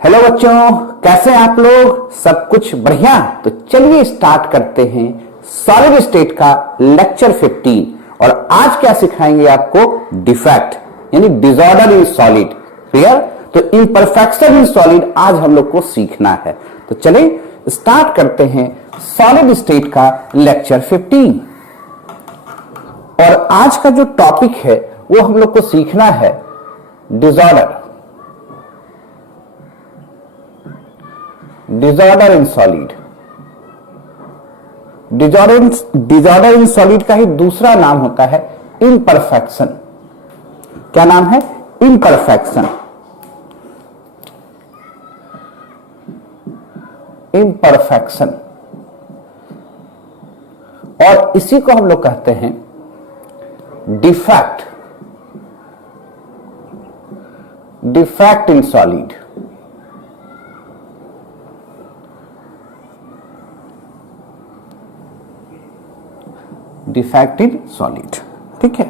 Hello बच्चों, कैसे हैं आप लोग? सब कुछ बढ़िया? तो चलिए स्टार्ट करते हैं सॉलिड स्टेट का लेक्चर 15। और आज क्या सिखाएंगे आपको? डिफेक्ट यानी डिसऑर्डर इन सॉलिड। क्लियर? तो इम्परफेक्शन इन सॉलिड आज हम लोग को सीखना है। तो चलिए स्टार्ट करते हैं सॉलिड स्टेट का लेक्चर 15। और आज का जो टॉपिक है वो हम लोग को सीखना है disorder in solid. Disorder in solid का ही दूसरा नाम होता है इम्परफेक्शन। क्या नाम है? इम्परफेक्शन। इम्परफेक्शन। और इसी को हम लोग कहते हैं defect. Defect in solid. Defect in solid. ठीक है।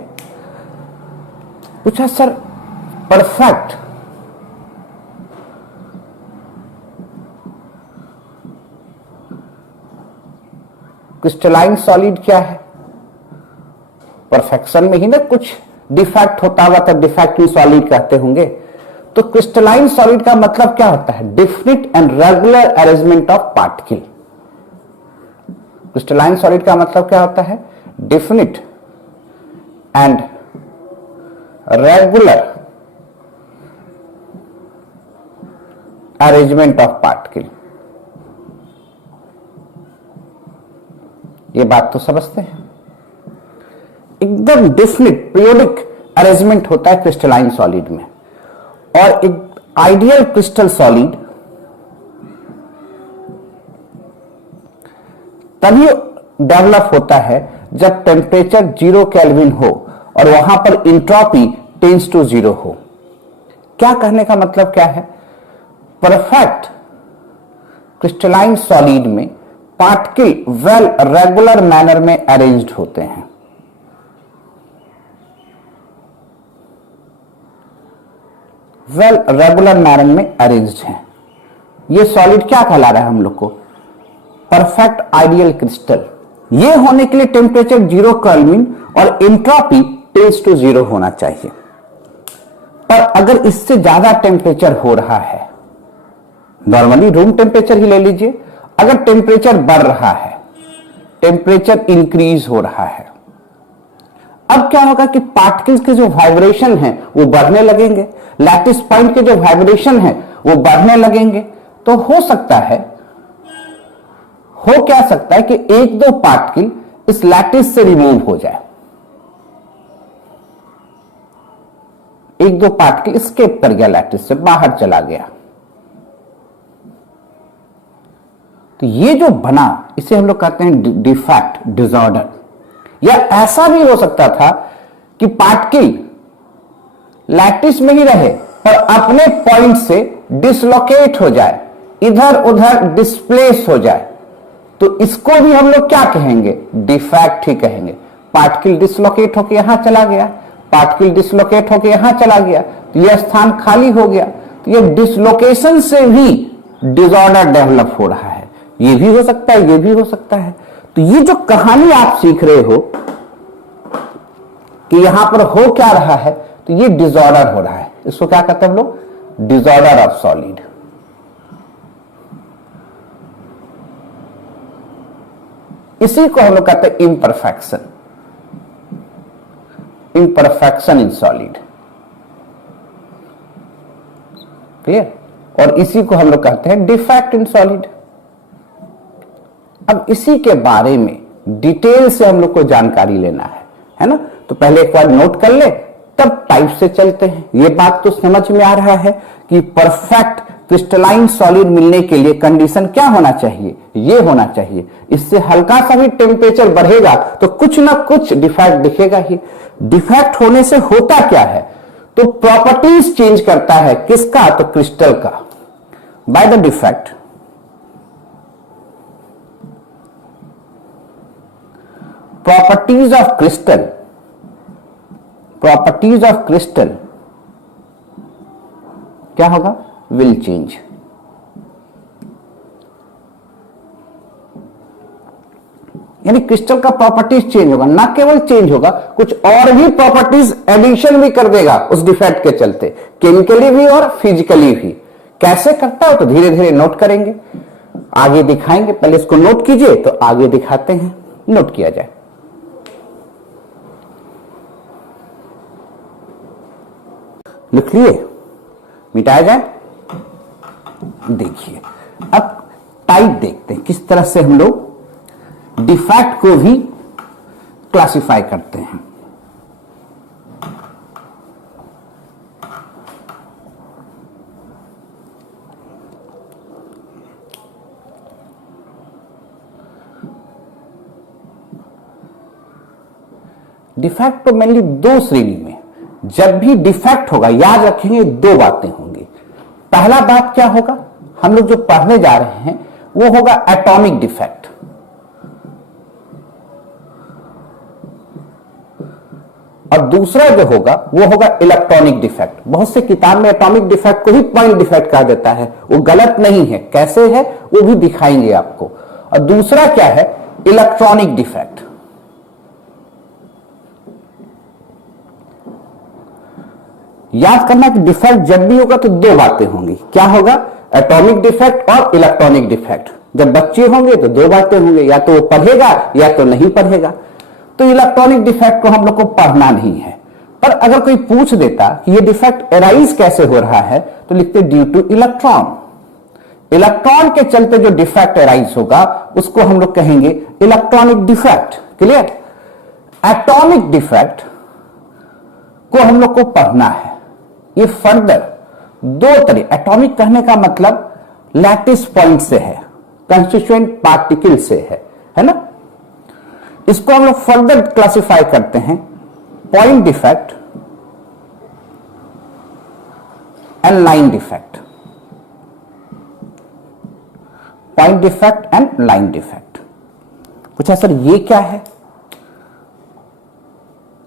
पूछा सर परफेक्ट क्रिस्टलाइन सॉलिड क्या है? परफेक्शन में ही ना कुछ डिफेक्ट होता हुआ तो डिफेक्ट इन सॉलिड कहते होंगे। तो क्रिस्टलाइन सॉलिड का मतलब क्या होता है? Definite and regular arrangement of particle. Crystalline solid का मतलब क्या होता है? Definite and regular arrangement of particle. ये बात तो समझते हैं। एकदम डेफिनिट पीरियोडिक अरेंजमेंट होता है क्रिस्टलाइन सॉलिड में। और एक आइडियल क्रिस्टल सॉलिड तभी डेवलप होता है जब टेम्परेचर 0 केल्विन हो और वहां पर इंट्रोपी टेंड्स टू 0 हो। क्या कहने का मतलब क्या है? परफेक्ट क्रिस्टलाइन सॉलिड में पार्टिकल वेल रेगुलर मैनर में अरेंज्ड होते हैं। वेल रेगुलर मैनर में अरेंज्ड हैं। ये सॉलिड क्या कहला रहा है हम लोग को? Perfect ideal crystal. ये होने के लिए टेम्परेचर 0 केल्विन और एंट्रोपी टेंड्स टू 0 होना चाहिए। पर अगर इससे ज्यादा टेम्परेचर हो रहा है, नॉर्मली रूम टेम्परेचर ही ले लीजिए, अगर टेम्परेचर बढ़ रहा है, टेम्परेचर इंक्रीज हो रहा है, अब क्या होगा कि पार्टिकल्स के जो वाइब्रेशन है वो बढ़ने लगेंगे, लैटिस पॉइंट के जो वाइब्रेशन है वो बढ़ने लगेंगे। तो हो सकता है, हो क्या सकता है कि एक दो पार्टिकल इस लैटिस से रिमूव हो जाए, एक दो पार्टिकल स्केप कर गया, लैटिस से बाहर चला गया। तो ये जो बना इसे हम लोग कहते हैं डिफेक्ट, डिसऑर्डर। या ऐसा भी हो सकता था कि पार्टिकल लैटिस में ही रहे पर अपने पॉइंट से डिसलोकेट हो जाए, इधर उधर डिस्प्लेस हो जाए। तो इसको भी हम लोग क्या कहेंगे? डिफेक्ट ही कहेंगे। पार्टिकल डिसलोकेट होकर यहां चला गया, पार्टिकल डिसलोकेट होकर यहां चला गया, तो यह स्थान खाली हो गया। तो यह डिसलोकेशन से भी डिसऑर्डर डेवलप हो रहा है। ये भी हो सकता है, ये भी हो सकता है। तो ये जो कहानी आप सीख रहे हो कि यहां पर हो क्या रहा है, तो ये डिसऑर्डर हो रहा है। इसको क्या कहते हैं हम लोग? Disorder of solid. इसी को हम लोग कहते हैं imperfection. Imperfection in solid. Clear? और इसी को हम लोग कहते हैं डिफेक्ट इन सॉलिड। अब इसी के बारे में डिटेल से हम लोग को जानकारी लेना है ना? तो पहले एक बार नोट कर ले, तब टाइप से चलते हैं। ये बात तो समझ में आ रहा है कि परफेक्ट क्रिस्टलाइन सॉलिड मिलने के लिए कंडीशन क्या होना चाहिए? ये होना चाहिए। इससे हल्का सा भी टेम्परेचर बढ़ेगा तो कुछ ना कुछ डिफेक्ट दिखेगा ही। डिफेक्ट होने से होता क्या है? तो प्रॉपर्टीज चेंज करता है। किसका? तो क्रिस्टल का। By the defect properties of crystal क्या होगा? Will change. यानी क्रिस्टल का प्रॉपर्टीज चेंज होगा, ना केवल चेंज होगा, कुछ और भी प्रॉपर्टीज एडिशन भी कर देगा उस डिफेक्ट के चलते, केमिकली भी और फिजिकली भी। कैसे करता है तो धीरे धीरे नोट करेंगे, आगे दिखाएंगे। पहले इसको नोट कीजिए तो आगे दिखाते हैं, नोट किया जाए। लिख लिए, मिटाया जाए। देखिए अब टाइप देखते हैं, किस तरह से हम लोग डिफेक्ट को भी क्लासिफाई करते हैं। डिफेक्ट तो मेनली दो श्रेणी में, जब भी डिफेक्ट होगा याद रखेंगे दो बातें होंगी। पहला बात क्या होगा, हम लोग जो पढ़ने जा रहे हैं वो होगा एटॉमिक डिफेक्ट, और दूसरा जो होगा वो होगा इलेक्ट्रॉनिक डिफेक्ट। बहुत से किताब में एटॉमिक डिफेक्ट को ही पॉइंट डिफेक्ट कहा जाता है, वो गलत नहीं है, कैसे है वो भी दिखाएंगे आपको। और दूसरा क्या है, इलेक्ट्रॉनिक डिफेक्ट। याद करना कि डिफेक्ट जब भी होगा तो दो बातें होंगी, क्या होगा, एटॉमिक डिफेक्ट और इलेक्ट्रॉनिक डिफेक्ट। जब बच्चे होंगे तो दो बातें होंगे, या तो वो पढ़ेगा या तो नहीं पढ़ेगा। तो इलेक्ट्रॉनिक डिफेक्ट को हम लोग को पढ़ना नहीं है, पर अगर कोई पूछ देता कि ये डिफेक्ट एराइज कैसे हो रहा है तो लिखते ड्यू टू इलेक्ट्रॉन। इलेक्ट्रॉन के चलते जो डिफेक्ट एराइज होगा उसको हम लोग कहेंगे electronic defect. Clear. Atomic defect को हम लोग को पढ़ना है। ये फर्दर दो तरह, एटॉमिक कहने का मतलब लैटिस पॉइंट से है, कंस्टिट्यूएंट पार्टिकल से है ना। इसको हम लोग फर्दर क्लासिफाई करते हैं point defect and line defect. Point defect and line defect. पूछा सर ये क्या है।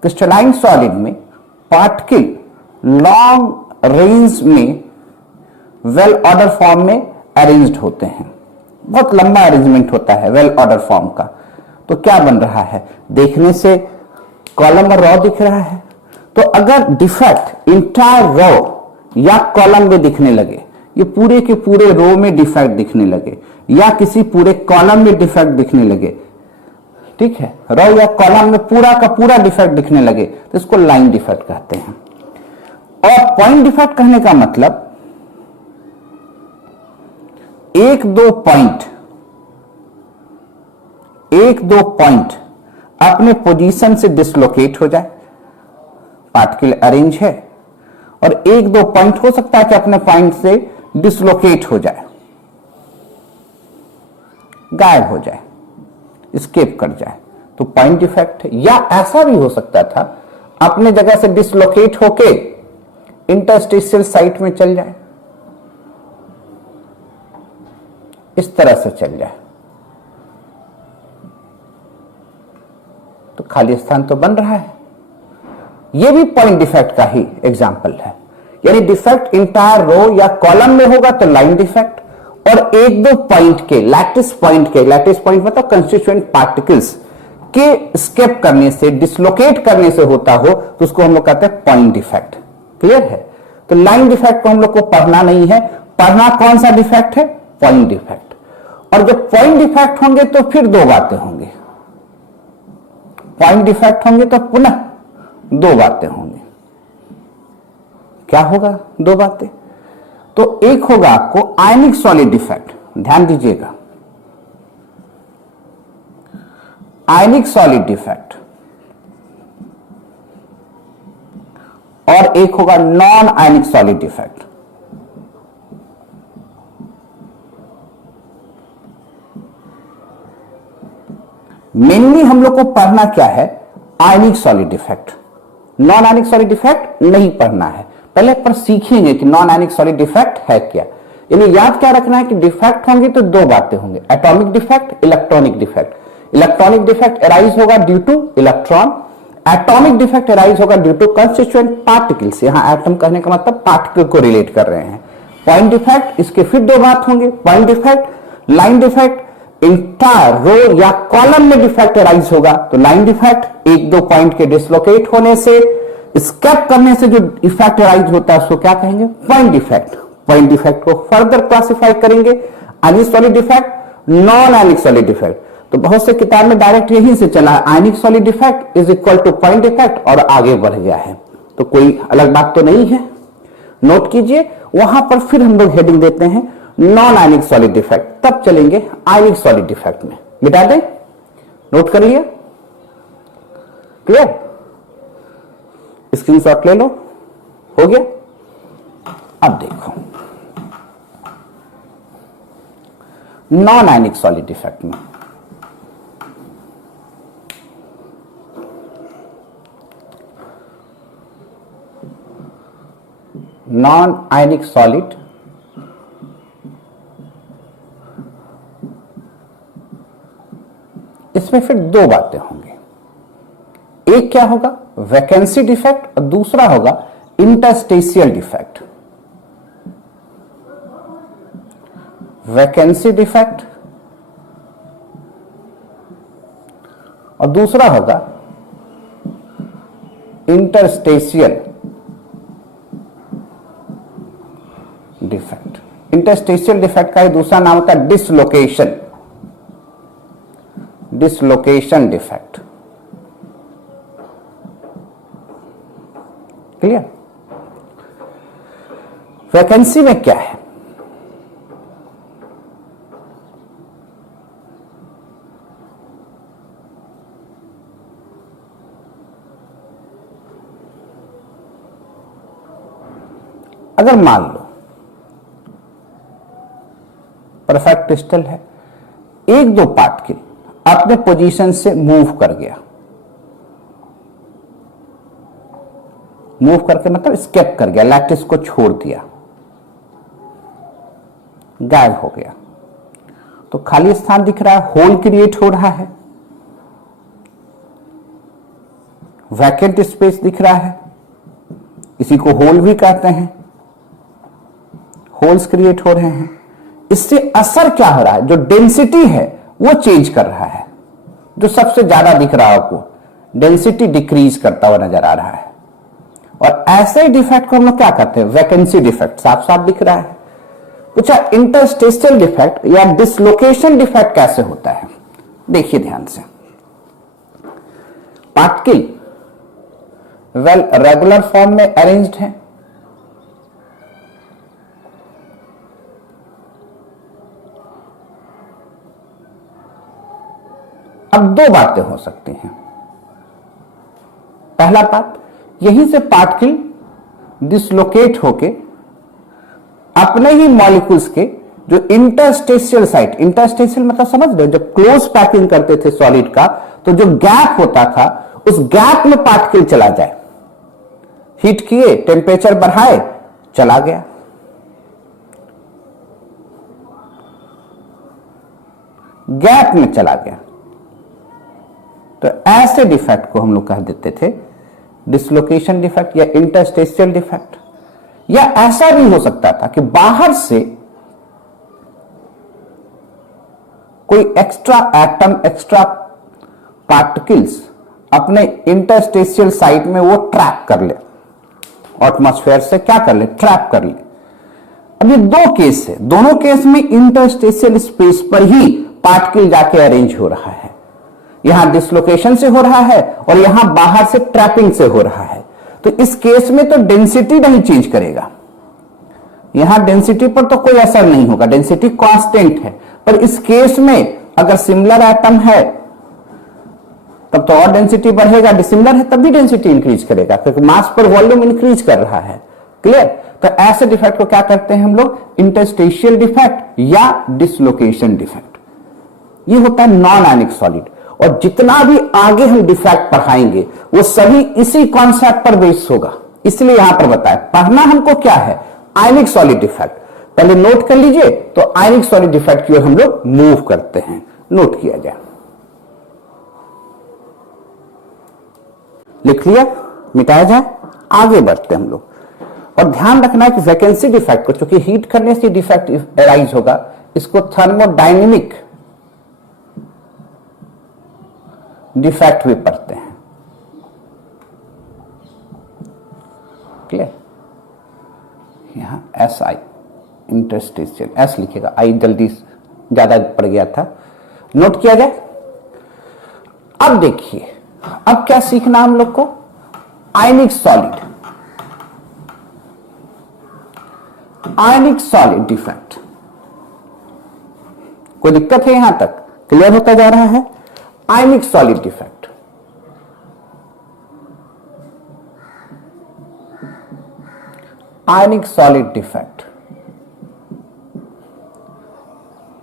क्रिस्टलाइन सॉलिड में पार्टिकल लॉन्ग रेंज में वेल ऑर्डर फॉर्म में अरेंज्ड होते हैं, बहुत लंबा अरेंजमेंट होता है वेल ऑर्डर फॉर्म का। तो क्या बन रहा है, देखने से कॉलम और रो दिख रहा है, तो अगर डिफेक्ट इंटायर रो या कॉलम में दिखने लगे, ये पूरे के पूरे रो में डिफेक्ट दिखने लगे, या किसी पूरे कॉलम में डिफेक्ट दिखने लगे, ठीक है, रो या कॉलम में पूरा का पूरा डिफेक्ट दिखने लगे, तो इसको लाइन डिफेक्ट कहते हैं। और पॉइंट डिफेक्ट कहने का मतलब एक दो पॉइंट अपने पोजीशन से डिसलोकेट हो जाए, पार्टिकल अरेंज है, और एक दो पॉइंट हो सकता है कि अपने पॉइंट से डिसलोकेट हो जाए, गायब हो जाए, स्केप कर जाए, तो पॉइंट डिफेक्ट है। या ऐसा भी हो सकता था अपने जगह से डिसलोकेट होके इंटरस्टिशियल साइट में चल जाए, इस तरह से चल जाए, तो खाली स्थान तो बन रहा है। यह भी पॉइंट डिफेक्ट का ही एग्जाम्पल है। यानी डिफेक्ट इंटायर रो या कॉलम में होगा तो लाइन डिफेक्ट, और एक दो पॉइंट के लैटिस पॉइंट मतलब कंस्टिट्यूएंट पार्टिकल्स के स्केप करने से, डिसलोकेट करने से होता हो तो उसको हम लोग कहते हैं पॉइंट डिफेक्ट। क्लियर है। तो लाइन डिफेक्ट को हम लोग को पढ़ना नहीं है, पढ़ना कौन सा डिफेक्ट है, पॉइंट डिफेक्ट। और जब पॉइंट डिफेक्ट होंगे तो फिर दो बातें होंगी, पॉइंट डिफेक्ट होंगे तो पुनः दो बातें होंगी। क्या होगा दो बातें, तो एक होगा आपको आयनिक सॉलिड डिफेक्ट, ध्यान दीजिएगा, आयनिक सॉलिड डिफेक्ट, और एक होगा non ionic solid defect. Mainly हम लोग को पढ़ना क्या है, ionic solid defect. Non ionic solid defect नहीं पढ़ना है, पहले पर सीखेंगे कि नॉन आयनिक सॉलिड डिफेक्ट है क्या। यानी याद क्या रखना है कि डिफेक्ट होंगे तो दो बातें होंगे, atomic defect, electronic defect. Electronic defect arise होगा due to electron, atomic defect arise होगा ड्यू टू कंस्टिट्यूएंट पार्टिकल्स। यहां एटम कहने का मतलब पार्टिकल को रिलेट कर रहे हैं। पॉइंट डिफेक्ट, इसके फिर दो बात होंगे, point defect, line defect. Entire row या कॉलम में डिफेक्ट अराइज होगा तो लाइन डिफेक्ट, एक दो पॉइंट के डिसलोकेट होने से, स्केप करने से जो इफेक्ट अराइज होता है उसको क्या कहेंगे? Point defect. पॉइंट डिफेक्ट को फर्दर क्लासिफाई करेंगे, आयनिक solid defect, non ionic solid defect. तो बहुत से किताब में डायरेक्ट यहीं से चला है, ionic solid defect is equal two point defect और आगे बढ़ गया है। तो कोई अलग बात तो नहीं है, नोट कीजिए। वहां पर फिर हम लोग हेडिंग देते हैं नॉन आयनिक सॉलिड डिफेक्ट, तब चलेंगे आयनिक सॉलिड डिफेक्ट में। मिटा दें, नोट कर लिया, क्लियर? स्क्रीनशॉट ले लो, हो गया। अब देखो नॉन आयनिक सॉलिड डिफेक्ट में नॉन आयनिक सॉलिड इसमें फिर दो बातें होंगी। एक क्या होगा? वैकेंसी डिफेक्ट और दूसरा होगा इंटरस्टेशियल डिफेक्ट। वैकेंसी डिफेक्ट और दूसरा होगा इंटरस्टेशियल डिफेक्ट। इंटरस्टेशियल डिफेक्ट का ही दूसरा नाम होता है dislocation, dislocation defect. Clear? Vacancy में क्या है? अगर मान लो परफेक्ट क्रिस्टल है, एक दो पार्टिकल अपने पोजीशन से मूव कर गया, मूव करके मतलब स्केप कर गया, लैटिस को छोड़ दिया, गायब हो गया, तो खाली स्थान दिख रहा है, होल क्रिएट हो रहा है, वैकेंट स्पेस दिख रहा है, इसी को होल भी कहते हैं, होल्स क्रिएट हो रहे हैं। इससे असर क्या हो रहा है? जो डेंसिटी है वो चेंज कर रहा है, जो सबसे ज्यादा दिख रहा है आपको, डेंसिटी डिक्रीज करता हुआ नजर आ रहा है। और ऐसे डिफेक्ट को हम लोग क्या कहते हैं? वैकेंसी डिफेक्ट, साफ साफ दिख रहा है। पूछा इंटरस्टेशियल डिफेक्ट या डिसलोकेशन डिफेक्ट कैसे होता है? देखिए ध्यान से, पार्टिकल वेल रेगुलर फॉर्म में अरेंज्ड है, अब दो बातें हो सकती हैं। पहला बात, यहीं से पार्टिकल डिसलोकेट होके अपने ही मॉलिक्यूल्स के जो इंटरस्टेशियल साइट, इंटरस्टेशियल मतलब समझ रहे हो, जब क्लोज पैकिंग करते थे सॉलिड का तो जो गैप होता था उस गैप में पार्टिकल चला जाए, हीट किए, टेम्परेचर बढ़ाए, चला गया, गैप में चला गया। तो ऐसे डिफेक्ट को हम लोग कह देते थे डिसलोकेशन डिफेक्ट या इंटरस्टेशियल डिफेक्ट। या ऐसा भी हो सकता था कि बाहर से कोई एक्स्ट्रा एटम, एक्स्ट्रा पार्टिकल्स अपने इंटरस्टेशियल साइट में वो ट्रैप कर ले, एटमॉस्फेयर से क्या कर ले? ट्रैप कर ले। अब ये दो केस है, दोनों केस में इंटरस्टेशियल स्पेस पर ही पार्टिकल जाके अरेंज हो रहा है। यहां डिसलोकेशन से हो रहा है और यहां बाहर से ट्रैपिंग से हो रहा है। तो इस केस में तो डेंसिटी नहीं चेंज करेगा, यहां डेंसिटी पर तो कोई असर नहीं होगा, डेंसिटी कांस्टेंट है। पर इस केस में अगर सिमिलर एटम है तब तो और डेंसिटी बढ़ेगा, डिसिमिलर है तब भी डेंसिटी इंक्रीज करेगा, क्योंकि मास पर वॉल्यूम इंक्रीज कर रहा है। क्लियर? तो ऐसे डिफेक्ट को क्या करते हैं हम लोग? इंटरस्टेशियल डिफेक्ट या डिसलोकेशन डिफेक्ट। ये होता है नॉन आयनिक सॉलिड। और जितना भी आगे हम डिफेक्ट पढ़ाएंगे वो सभी इसी कॉन्सेप्ट पर बेस्ड होगा, इसलिए यहां पर बताया। पढ़ना हमको क्या है? Ionic solid defect. पहले नोट कर लीजिए, तो आयनिक सॉलिड डिफेक्ट की ओर हम लोग मूव करते हैं, नोट किया जाए। लिख लिया? मिटाया जाए, आगे बढ़ते हम लोग। और ध्यान रखना है कि वैकेंसी डिफेक्ट को, चूंकि हीट करने से डिफेक्ट अराइज होगा, इसको थर्मोडायनेमिक डिफेक्ट भी पढ़ते हैं। क्लियर? यहां एस आई इंटरस्टिशियल एस लिखेगा, आई जल्दी ज्यादा पड़ गया था, नोट किया जाए। अब देखिए, अब क्या सीखना हम लोग को? आयनिक सॉलिड, आयनिक सॉलिड डिफेक्ट। कोई दिक्कत है यहां तक? क्लियर होता जा रहा है? आयनिक सॉलिड डिफेक्ट, आयनिक सॉलिड डिफेक्ट,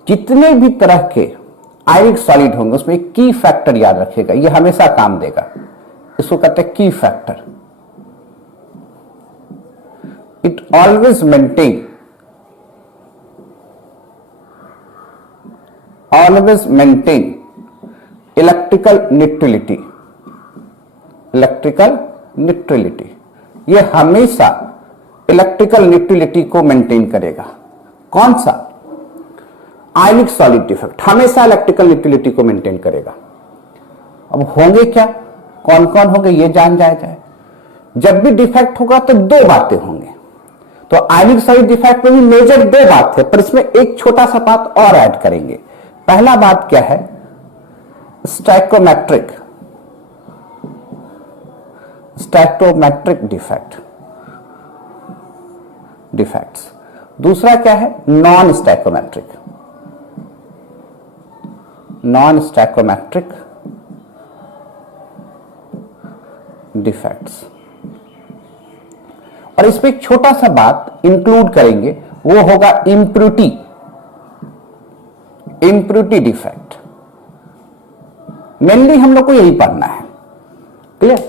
जितने भी तरह के आयनिक सॉलिड होंगे उसमें एक की फैक्टर याद रखिएगा, ये हमेशा काम देगा। इसको कहते हैं की factor. It always maintain electrical neutrality, electrical neutrality, ये हमेशा इलेक्ट्रिकल न्यूट्रलिटी को मेंटेन करेगा। कौन सा? आयनिक सॉलिड डिफेक्ट हमेशा इलेक्ट्रिकल न्यूट्रलिटी को मेंटेन करेगा। अब होंगे क्या, कौन कौन होंगे ये जान जाए। जब भी डिफेक्ट होगा तो दो बातें होंगे। तो आयनिक सॉलिड डिफेक्ट में भी मेजर दो बात है, पर इसमें एक छोटा सा बात और ऐड करेंगे। पहला बात क्या है? Stoichiometric defects. दूसरा क्या है? Non stoichiometric defects. और इसमें एक छोटा सा बात इंक्लूड करेंगे, वो होगा इम्प्यूरिटी डिफेक्ट। मेनली हम लोग को यही पढ़ना है। क्लियर?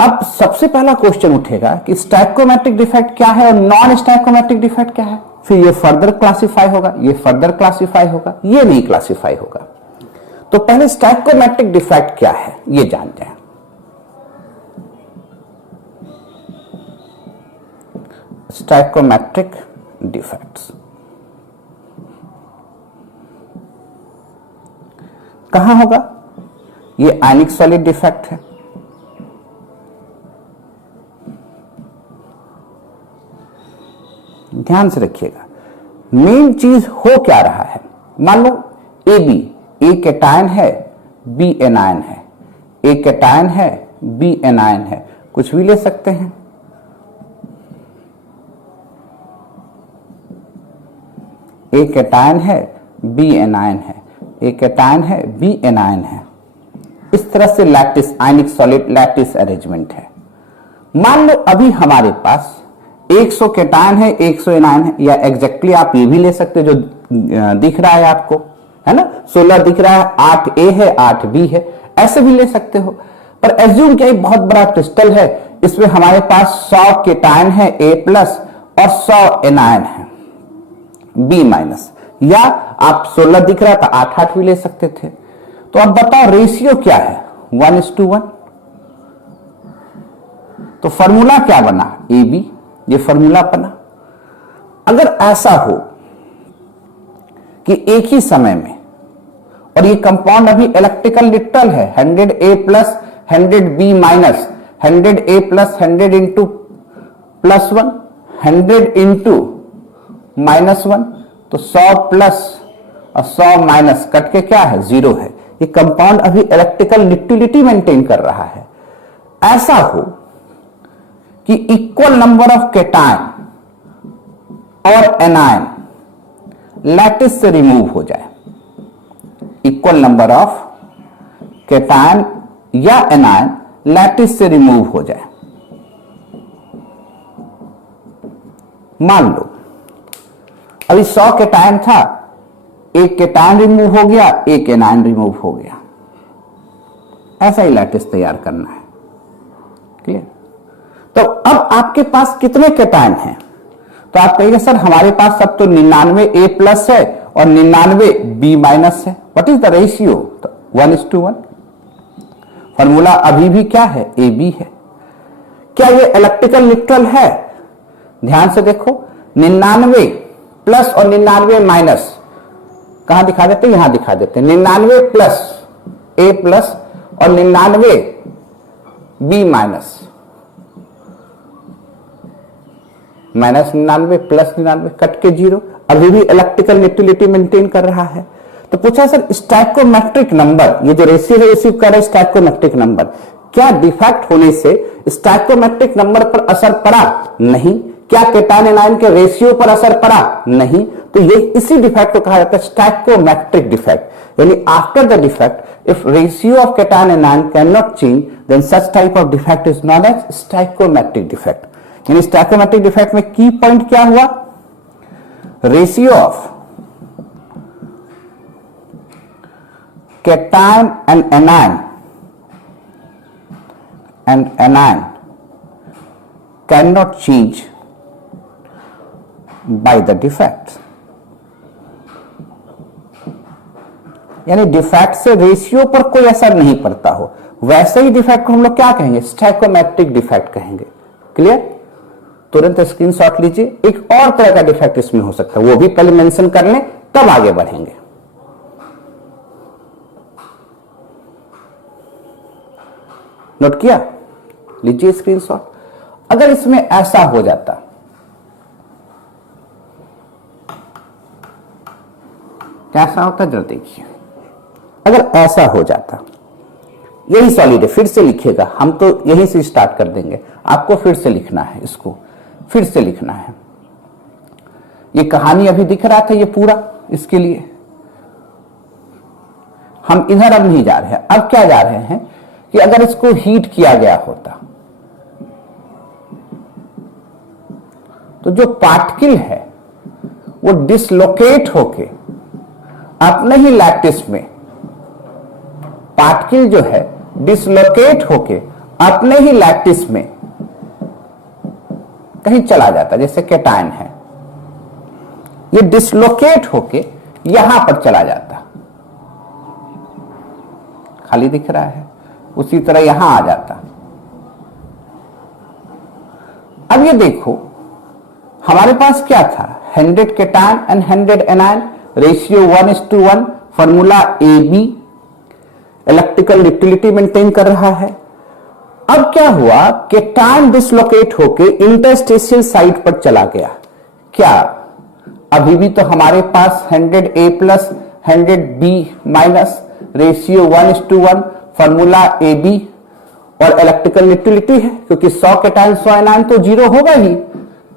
अब सबसे पहला क्वेश्चन उठेगा कि स्टैकोमेट्रिक डिफेक्ट क्या है और नॉन स्टैकोमेट्रिक डिफेक्ट क्या है। फिर ये फर्दर क्लासिफाई होगा, ये फर्दर क्लासिफाई होगा, ये नहीं क्लासिफाई होगा। तो पहले स्टैकोमेट्रिक डिफेक्ट क्या है ये जान जाए। स्टैकोमेट्रिक डिफेक्ट्स कहां होगा? ये आयनिक सॉलिड डिफेक्ट है। ध्यान से रखिएगा, मेन चीज हो क्या रहा है। मान लो ए बी, ए कैटायन है, बी एनायन है, ए कैटायन है, बी एनायन है, कुछ भी ले सकते हैं। ए कैटायन है, बी एनायन है, ए कैटायन है, बी एनायन है। इस तरह से लैटिस, आयनिक सॉलिड लैटिस अरेंजमेंट है। मान लो अभी हमारे पास 100 कैटायन है, 100 एनायन है, या एग्जैक्टली आप ये भी ले सकते हो जो दिख रहा है आपको, है ना, 16 दिख रहा है, 8 ए है, 8 बी है, ऐसे भी ले सकते हो। पर एज्यूम क्या बहुत बड़ा क्रिस्टल है, इसमें हमारे पास 100 कैटायन है ए प्लस और 100 एनायन है बी माइनस, या आप 16 दिख रहा था 8 भी ले सकते थे। तो अब बताओ रेशियो क्या है? 1:1। तो फॉर्मूला क्या बना? ए बी, ये फॉर्मूला बना। अगर ऐसा हो कि एक ही समय में, और ये कंपाउंड अभी इलेक्ट्रिकल न्यूट्रल है, 100 ए प्लस 100 बी माइनस, 100 ए प्लस 100 इंटू +1, 100 इंटू -1, तो 100 प्लस और 100 माइनस कट के क्या है? 0 है। ये कंपाउंड अभी इलेक्ट्रिकल न्यूट्रलिटी मेंटेन कर रहा है। ऐसा हो कि इक्वल नंबर ऑफ कैटायन और एनायन लैटिस से रिमूव हो जाए, इक्वल नंबर ऑफ कैटायन या एनायन लैटिस से रिमूव हो जाए। मान लो अभी 100 कैटायन था, एक कैटायन रिमूव हो गया, एक एनायन रिमूव हो गया। ऐसा ही लैटिस तैयार करना है। क्लियर? तो अब आपके पास कितने कैटायन हैं? तो आप कहिएगा सर हमारे पास सब तो 99 ए प्लस है और 99 बी माइनस है। What is the ratio? 1:1। Formula अभी भी क्या है? ए बी है। क्या ये इलेक्ट्रिकल न्यूट्रल है? ध्यान से देखो, 99 प्लस और 99 माइनस कहां दिखा देते हैं? यहां दिखा देते हैं। 99 प्लस ए प्लस और 99 बी माइनस, -99 प्लस 99 कट के 0, अभी भी इलेक्ट्रिकल न्यूट्रलिटी मेंटेन कर रहा है। तो पूछा सर स्टैकोमेट्रिक नंबर, ये जो रेशियो रिसीव कर रहा है स्टैकोमेट्रिक नंबर, क्या डिफेक्ट होने से स्टैकोमेट्रिक नंबर पर असर पड़ा? नहीं। क्या केटायन एनायन के रेशियो पर असर पड़ा? नहीं। तो ये इसी डिफेक्ट को कहा जाता है स्टैकोमेट्रिक डिफेक्ट, यानी after the defect if ratio of cation anion can not change then such type of defect is known as stoichiometric defect. यानी स्टैकोमेट्रिक डिफेक्ट में की पॉइंट क्या हुआ? Ratio of cation and anion cannot change by the defect, यानी defect से ratio पर कोई असर नहीं पड़ता हो, वैसे ही डिफेक्ट को हम लोग क्या कहेंगे? स्टैकोमेट्रिक डिफेक्ट कहेंगे। क्लियर? तुरंत स्क्रीनशॉट लीजिए। एक और तरह का डिफेक्ट इसमें हो सकता है, वो भी पहले मेंशन कर लें तब आगे बढ़ेंगे। नोट किया? लीजिए स्क्रीनशॉट। अगर इसमें ऐसा हो जाता, कैसा होता जरा देखिए। अगर ऐसा हो जाता, यही सॉलिड है, फिर से लिखिएगा, हम तो यहीं से स्टार्ट कर देंगे, आपको फिर से लिखना है, इसको फिर से लिखना है। ये कहानी अभी दिख रहा था ये पूरा, इसके लिए हम इधर अब नहीं जा रहे हैं। अब क्या जा रहे हैं कि अगर इसको हीट किया गया होता तो जो पार्टिकल है वो डिसलोकेट होके अपने ही लैटिस में, पार्टिकल जो है डिसलोकेट होके अपने ही लैटिस में कहीं चला जाता, जैसे केटायन है, ये डिसलोकेट होके यहां पर चला जाता, खाली दिख रहा है, उसी तरह यहां आ जाता। अब ये देखो हमारे पास क्या था? 100 cation and 100 anion, ratio 1:1, formula AB, electrical ductility maintain कर रहा है। अब क्या हुआ? केटायन डिसलोकेट होके इंटरस्टेशियल साइट पर चला गया। क्या अभी भी तो हमारे पास 100A plus 100B minus, ratio 1:1, formula AB और इलेक्ट्रिकल न्यूट्रलिटी है, क्योंकि 100 केटायन 100 एनायन तो 0 होगा ही,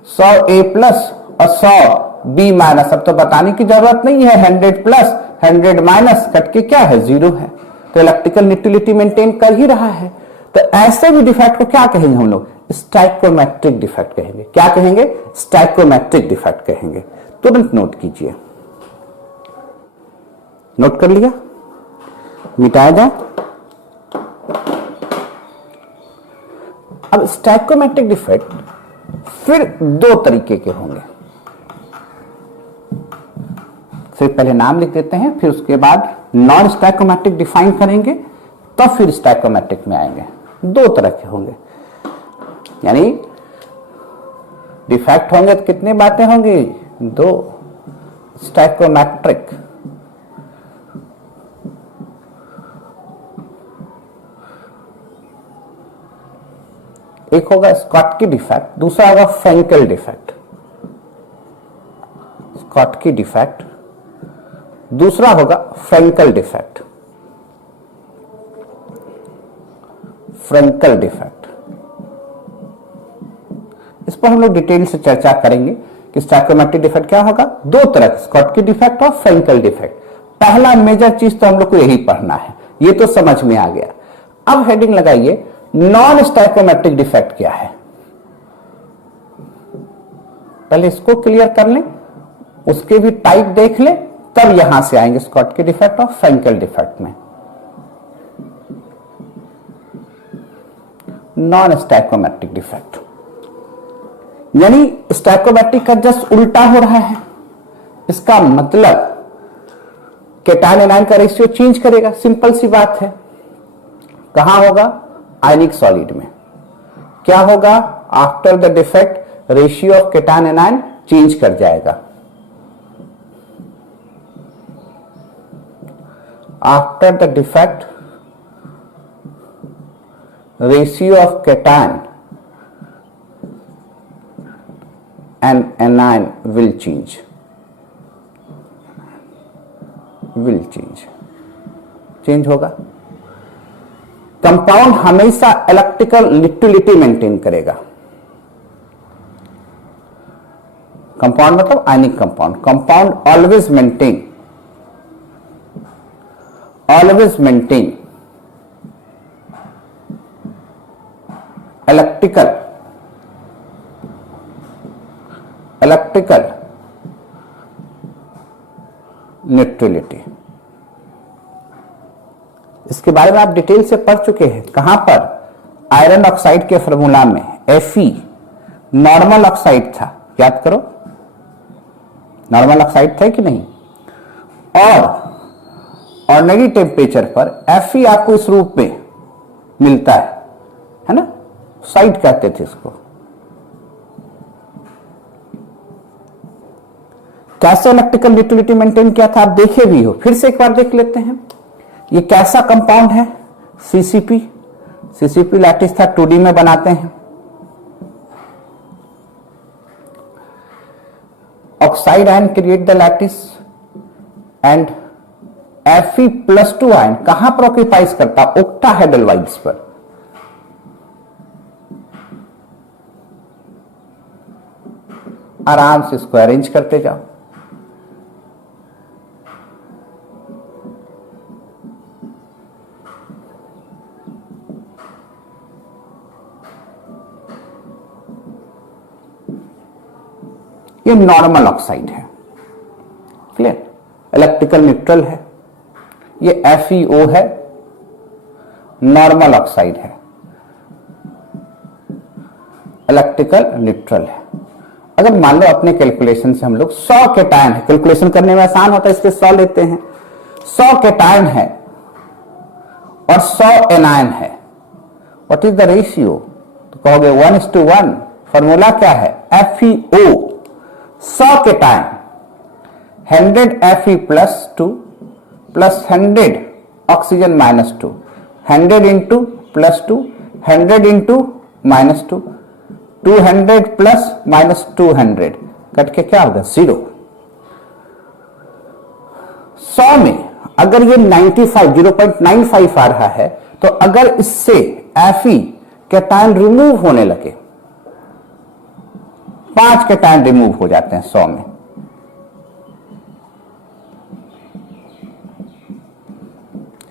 100A प्लस और 100B माइनस। अब तो बताने की जरूरत नहीं है, 100 प्लस 100 माइनस कट के क्या है? 0 है। तो इलेक्ट्रिकल न्यूट्रलिटी मेंटेन कर ही रहा है। तो ऐसे भी डिफेक्ट को क्या कहेंगे हम लोग? स्टैकोमेट्रिक डिफेक्ट कहेंगे। क्या कहेंगे? स्टैकोमेट्रिक डिफेक्ट कहेंगे। तुरंत नोट कीजिए। नोट कर लिया? मिटाया जाए। अब स्टैकोमेट्रिक डिफेक्ट फिर दो तरीके के होंगे। सिर्फ पहले नाम लिख देते हैं, फिर उसके बाद नॉन स्टैकोमेट्रिक डिफाइन करेंगे, तब फिर स्टैकोमेट्रिक में आएंगे। दो तरह के होंगे, यानी डिफेक्ट होंगे तो कितनी बातें होंगी? दो। स्टैकोमेट्रिक, एक होगा स्कॉटकी डिफेक्ट, दूसरा होगा फ्रैंकल डिफेक्ट। स्कॉटकी डिफेक्ट, दूसरा होगा फ्रैंकल डिफेक्ट। फ्रैंकल डिफेक्ट, इस पर हम लोग डिटेल से चर्चा करेंगे कि स्टैकोमेट्रिक डिफेक्ट क्या होगा। दो तरह के, स्कॉटकी डिफेक्ट और फ्रैंकल डिफेक्ट। पहला मेजर चीज तो हम लोग को यही पढ़ना है, ये तो समझ में आ गया। अब हेडिंग लगाइए, नॉन स्टैकोमेट्रिक डिफेक्ट क्या है। पहले इसको क्लियर कर लें, उसके भी टाइप देख लें, तब यहां से आएंगे स्कॉटकी डिफेक्ट और फ्रैंकल डिफेक्ट में। नॉन स्टैकोमेट्रिक डिफेक्ट यानी स्टैकोमेट्रिक का जस्ट उल्टा हो रहा है। इसका मतलब केटायन एनायन का रेशियो चेंज करेगा, सिंपल सी बात है। कहां होगा? आयनिक सॉलिड में। क्या होगा? After the defect ratio of cation anion change कर जाएगा। After the defect ratio of cation and anion will change होगा। कंपाउंड हमेशा इलेक्ट्रिकल लिक्विडिटी मेंटेन करेगा। कंपाउंड मतलब ionic compound. Compound always maintain electrical neutrality. इसके बारे में आप डिटेल से पढ़ चुके हैं। कहां पर? आयरन ऑक्साइड के फॉर्मूला में Fe नॉर्मल ऑक्साइड था, याद करो, नॉर्मल ऑक्साइड था कि नहीं। और ऑर्डिनरी टेम्परेचर पर Fe आपको इस रूप में मिलता है ना, साइड कहते थे इसको। कैसे इलेक्ट्रिकल न्यूट्रलिटी मेंटेन किया था आप देखे भी हो, फिर से एक बार देख लेते हैं। ये कैसा कंपाउंड है? सीसीपी लैटिस था, 2D में बनाते हैं। Oxide ion create the lattice and Fe+2 ion कहां पर ऑक्यूपाइज करता? ओक्टाहेड्रल वाइड्स पर। आराम से इसको अरेंज करते जाओ। ये नॉर्मल ऑक्साइड है, क्लियर, इलेक्ट्रिकल न्यूट्रल है। ये FeO है, नॉर्मल ऑक्साइड है, इलेक्ट्रिकल न्यूट्रल है। अगर मान लो अपने कैलकुलेशन से हम लोग 100 कैटायन है, कैलकुलेशन करने में आसान होता है इसलिए 100 लेते हैं, 100 कैटायन है और 100 एनायन है, व्हाट इज द रेशियो? तो कहोगे 1:1। फॉर्मूला क्या है? FeO 100 cation 100 Fe+2 plus 100 oxygen -2, 100 into +2, 100 into -2, 200 plus -200 cut के क्या होगा? 0। 100 में अगर ये 0.95 आ रहा है तो अगर इससे Fe कैटायन रिमूव होने लगे, 5 कैटायन रिमूव हो जाते हैं 100 में।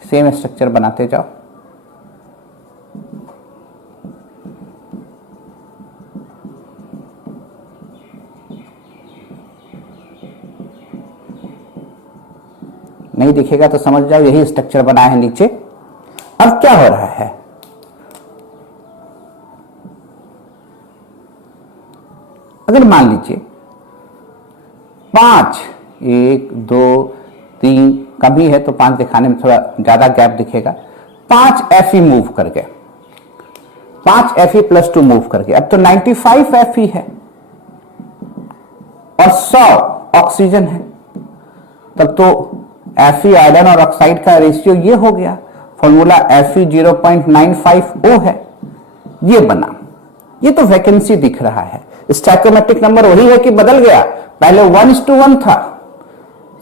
सेम स्ट्रक्चर बनाते जाओ। नहीं दिखेगा तो समझ जाओ यही स्ट्रक्चर बना है नीचे। अब क्या हो रहा है? अगर मान लीजिए 5, 1, 2, 3 कमी है तो 5 दिखाने में थोड़ा ज्यादा गैप दिखेगा। 5 Fe मूव कर गए, 5 Fe+2 मूव कर गए। अब तो 95 Fe है और 100 ऑक्सीजन है, तब तो Fe आयरन और ऑक्साइड का रेशियो ये हो गया। फॉर्मूला Fe 0.95O है, ये बना। ये तो वैकेंसी दिख रहा है। स्टैकोमेट्रिक नंबर वही है कि बदल गया? पहले 1:1 था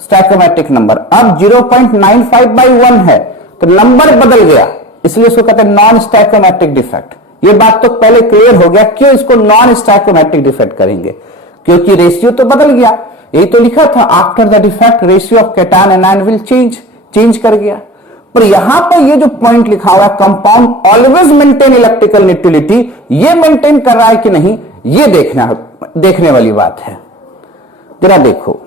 स्टैकोमेट्रिक नंबर, अब 0.95/1 है, तो नंबर बदल गया, इसलिए इसको कहते हैं नॉन स्टैकोमेट्रिक डिफेक्ट। ये बात तो पहले क्लियर हो गया। क्यों इसको नॉन स्टैकोमेट्रिक डिफेक्ट करेंगे? क्योंकि रेशियो तो बदल गया। यही तो लिखा था, after the defect ratio of cation and ion will change कर गया। पर यहां पर ये जो पॉइंट लिखा हुआ है, compound always maintain electrical neutrality, ये मेंटेन कर रहा है कि नहीं, ये देखने वाली बात है। जरा देखो,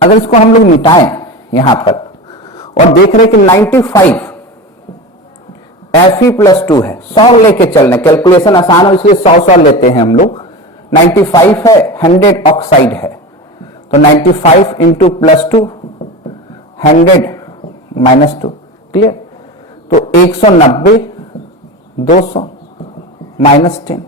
अगर इसको हम लोग मिटाएं यहां पर और देख रहे कि 95 Fe+2 है, 100 लेके चलने, कैलकुलेशन आसान हो इसलिए 100 लेते हैं हम लोग। 95 है, 100 ऑक्साइड है, तो 95 इंटू +2, 100 -2, क्लियर। तो 190, 200 -10।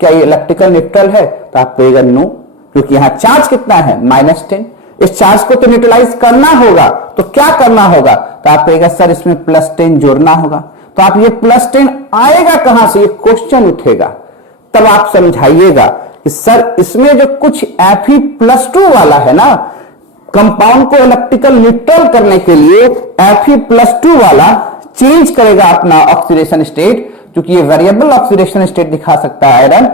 क्या ये इलेक्ट्रिकल न्यूट्रल है? तो आप कहेगा नो, क्योंकि यहां चार्ज कितना है? -10। इस चार्ज को तो न्यूट्रलाइज करना होगा, तो क्या करना होगा? तो आप कहेगा सर इसमें +10 जोड़ना होगा। तो आप ये +10 आएगा कहां से, ये क्वेश्चन उठेगा, तब आप समझाइएगा कि सर इसमें जो कुछ Fe+2 वाला है ना, कंपाउंड को इलेक्ट्रिकल न्यूट्रल करने के लिए Fe+2 वाला चेंज करेगा अपना ऑक्सीडेशन स्टेट, क्योंकि ये वेरिएबल ऑक्सीडेशन स्टेट दिखा सकता है आयरन,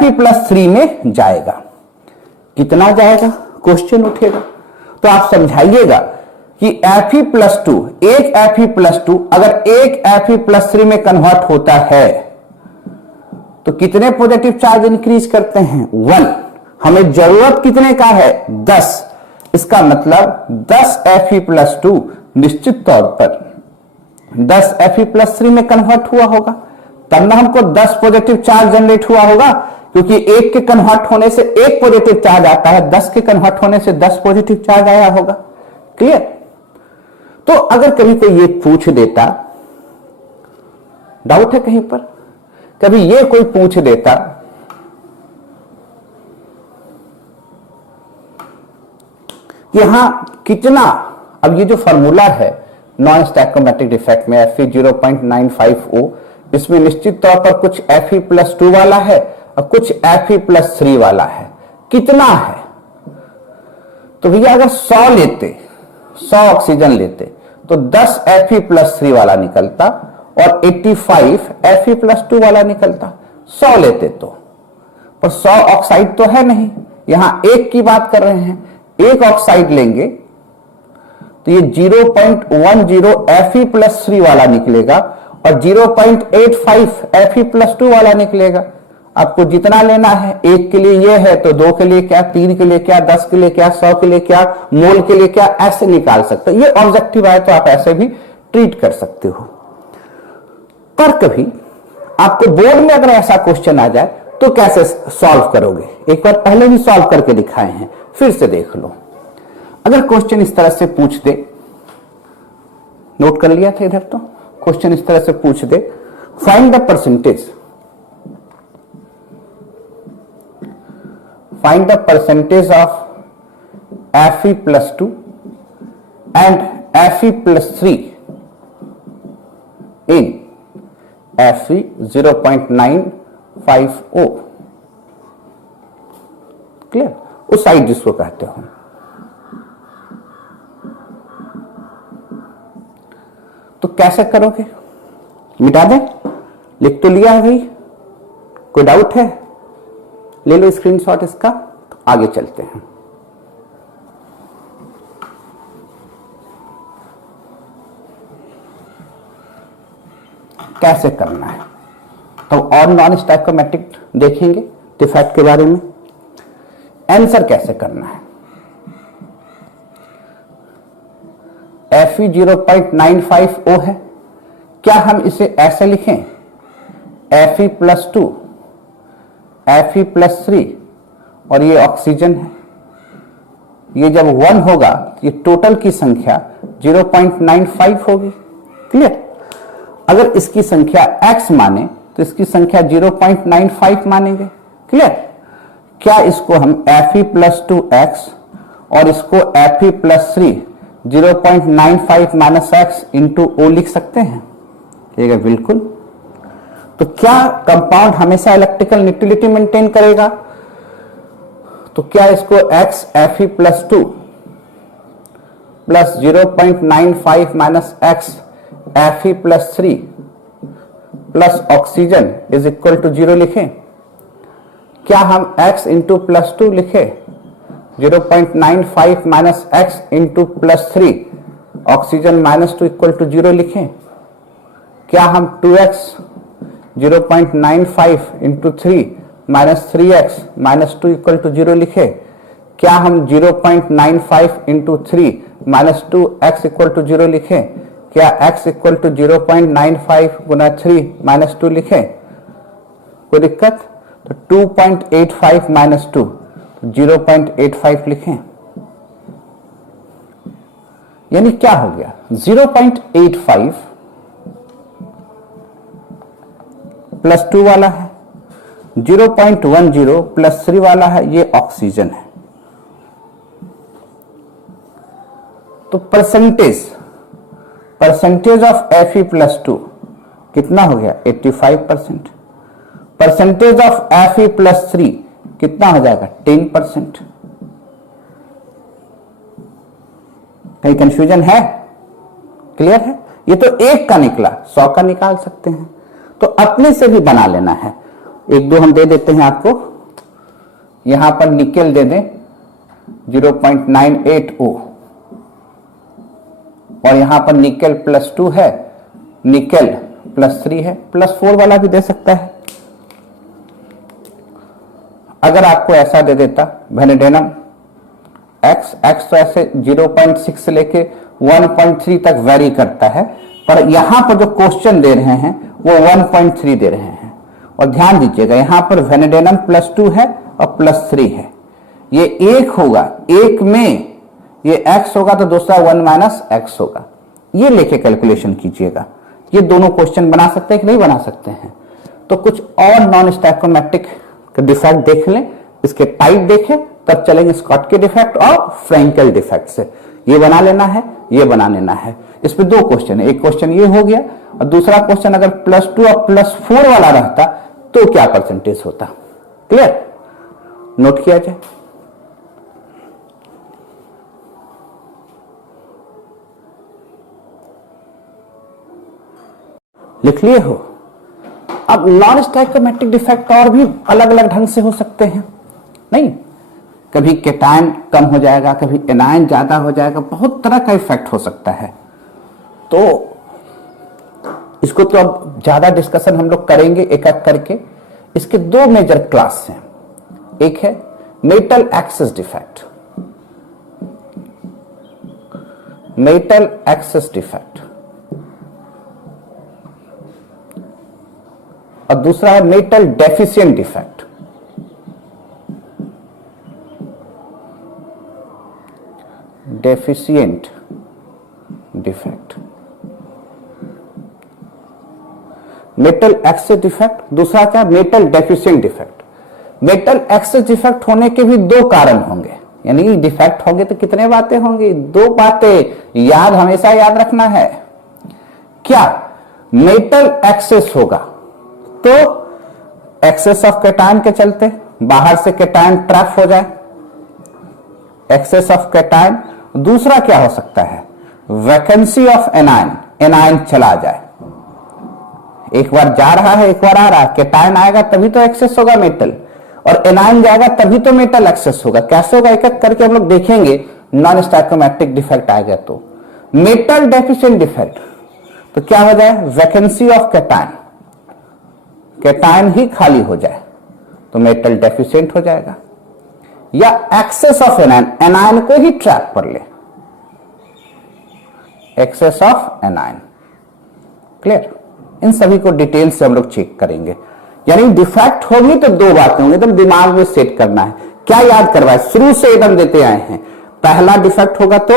Fe+3 में जाएगा। कितना जाएगा, क्वेश्चन उठेगा। तो आप समझाइएगा कि Fe+2, एक Fe+2 अगर एक Fe+3 में कन्वर्ट होता है तो कितने पॉजिटिव चार्ज इंक्रीज करते हैं, 1। हमें जरूरत कितने का है, 10। इसका मतलब 10 Fe+2 निश्चित तौर पर 10 Fe+3 में कन्वर्ट हुआ होगा, तब ना हमको 10 पॉजिटिव चार्ज जनरेट हुआ होगा, क्योंकि एक के कन्वर्ट होने से एक पॉजिटिव चार्ज आता है, 10 के कन्वर्ट होने से 10 पॉजिटिव चार्ज आया होगा। क्लियर। तो अगर कभी कोई ये पूछ देता, डाउट है कहीं पर, कभी ये कोई पूछ देता यहां कितना, अब ये जो फॉर्मूला है नॉन स्टैकोमेट्रिक डिफेक्ट में Fe 0.950, इसमें निश्चित तौर पर कुछ Fe+2 वाला है और कुछ Fe+3 वाला है। कितना है, तो भैया अगर 100 लेते, 100 ऑक्सीजन लेते तो 10 Fe+3 वाला निकलता और 85 Fe+2 वाला निकलता। 100 लेते तो, पर 100 ऑक्साइड तो है नहीं, यहां एक की बात कर रहे हैं, एक ऑक्साइड लेंगे तो ये 0.10 Fe+3 वाला निकलेगा और 0.85 Fe+2 वाला निकलेगा। आपको जितना लेना है, एक के लिए ये है तो 2 के लिए क्या, 3 के लिए क्या, 10 के लिए क्या, 100 के लिए क्या, मोल के लिए क्या, ऐसे निकाल सकते हो। ये ऑब्जेक्टिव आए तो आप ऐसे भी ट्रीट कर सकते हो। पर कभी आपको बोर्ड में अगर ऐसा क्वेश्चन आ जाए तो कैसे सॉल्व करोगे, एक बार पहले भी सॉल्व करके दिखाए हैं, फिर से देख लो। अगर क्वेश्चन इस तरह से पूछ दे, नोट कर लिया था इधर, तो क्वेश्चन इस तरह से पूछ दे, find the percentage, find the percentage of Fe+2 and Fe+3 in Fe 0.950। Clear, उस साइड जिसको कहते हो। तो कैसे करोगे, मिटा दे, लिख तो लिया है भाई, कोई डाउट है, ले लो स्क्रीनशॉट इसका, तो आगे चलते हैं। कैसे करना है तो और नॉन स्टैकोमेट्रिक देखेंगे डिफेक्ट के बारे में। आंसर कैसे करना है, Fe 0.950 है, क्या हम इसे ऐसे लिखें, Fe+2 Fe+3 और ये ऑक्सीजन है, ये जब 1 होगा ये टोटल की संख्या 0.95 होगी। क्लियर। अगर इसकी संख्या x माने तो इसकी संख्या 0.95 मानेंगे। क्लियर। क्या इसको हम Fe+2x और इसको Fe+3 0.95 - x इंटू O लिख सकते हैं, ठीक है, बिल्कुल। तो क्या कंपाउंड हमेशा इलेक्ट्रिकल न्यूट्रलिटी मेंटेन करेगा, तो क्या इसको x Fe+2 plus 0.95 - x Fe+3 plus oxygen is equal to 0 लिखें? क्या हम x इंटू +2 लिखें, 0.95 - x into +3 oxygen -2 equal to 0 लिखें? क्या हम 2x 0.95 into 3 -3x -2 equal to 0 लिखें? क्या हम 0.95 इंटू 3 -2x इक्वल टू 0 लिखें? क्या x इक्वल टू 0.95 गुना 3 -2 लिखें? कोई दिक्कत? तो 2.85 -2 0.85 लिखें। यानी क्या हो गया, 0.85 +2 वाला है, 0.10 +3 वाला है, ये ऑक्सीजन है। तो परसेंटेज ऑफ Fe+2 कितना हो गया 85%। परसेंटेज ऑफ Fe प्लस 3 कितना हो जाएगा 10%। कहीं कंफ्यूजन है? क्लियर है? ये तो एक का निकला, 100 का निकाल सकते हैं, तो अपने से भी बना लेना है। एक दो हम दे देते हैं आपको, यहां पर निकेल दे दें 0.980 और यहां पर निकेल प्लस 2 है, निकेल प्लस 3 है, प्लस 4 वाला भी दे सकता है। अगर आपको ऐसा दे देता वेनेडियम एक्स तो ऐसे 0.6 से लेके 1.3 तक वेरी करता है, पर यहां पर जो क्वेश्चन दे रहे हैं वो 1.3 दे रहे हैं। और ध्यान दीजिएगा यहां पर वेनेडियम प्लस 2 है और प्लस 3 है, ये एक होगा, एक में ये x होगा तो दूसरा 1 माइनस एक्स होगा। ये लेके कैलकुलेशन कीजिएगा। ये दोनों क्वेश्चन बना सकते हैं कि नहीं बना सकते हैं? तो कुछ और नॉन स्टैकोमेट्रिक डिफेक्ट देख लें, इसके टाइप देखें, तब चलेंगे स्कॉटकी डिफेक्ट और फ्रैंकेल डिफेक्ट से। ये बना लेना है, ये बना लेना है। इसमें दो क्वेश्चन है, एक क्वेश्चन ये हो गया और दूसरा क्वेश्चन अगर प्लस 2 और प्लस 4 वाला रहता तो क्या परसेंटेज होता। क्लियर? नोट किया जाए। लिख लिए हो? अब नॉन स्टैकोमेट्रिक डिफेक्ट और भी अलग अलग ढंग से हो सकते हैं, नहीं? कभी केटायन कम हो जाएगा, कभी एनायन ज्यादा हो जाएगा, बहुत तरह का इफेक्ट हो सकता है। तो इसको तो अब ज्यादा डिस्कशन हम लोग करेंगे एक एक करके। इसके दो मेजर क्लास हैं, एक है metal excess defect, metal excess defect, और दूसरा है metal deficient defect. Deficient defect, metal excess defect, दूसरा क्या metal deficient defect. Metal excess defect होने के भी दो कारण होंगे, यानी डिफेक्ट होंगे तो कितने बातें होंगी? दो बातें याद, हमेशा याद रखना है। क्या मेटल एक्सेस होगा तो एक्सेस ऑफ कैटायन के चलते बाहर से कैटायन ट्रैप हो जाए, एक्सेस ऑफ कैटायन। दूसरा क्या हो सकता है? वैकेंसी ऑफ एनायन, एनायन चला जाए, एक बार जा रहा है एक बार आ रहा है, कैटायन आएगा तभी तो एक्सेस होगा मेटल, और एनायन जाएगा तभी तो मेटल एक्सेस होगा। कैसे होगा एक एक करके हम लोग देखेंगे। नॉन स्टैकोमेट्रिक डिफेक्ट आएगा तो मेटल डेफिशिएंट डिफेक्ट, तो क्या हो जाए? वैकेंसी ऑफ कैटायन, कैटायन ही खाली हो जाए तो मेटल डेफिशिएंट हो जाएगा। या एक्सेस ऑफ एनायन, एनायन को ही ट्रैप कर ले, एक्सेस ऑफ एनायन। क्लियर? इन सभी को डिटेल से हम लोग चेक करेंगे। यानी डिफेक्ट होगी तो दो बातें होंगी, एकदम दिमाग में सेट करना है। क्या याद करवाए? शुरू से एकदम देते आए हैं। पहला डिफेक्ट होगा तो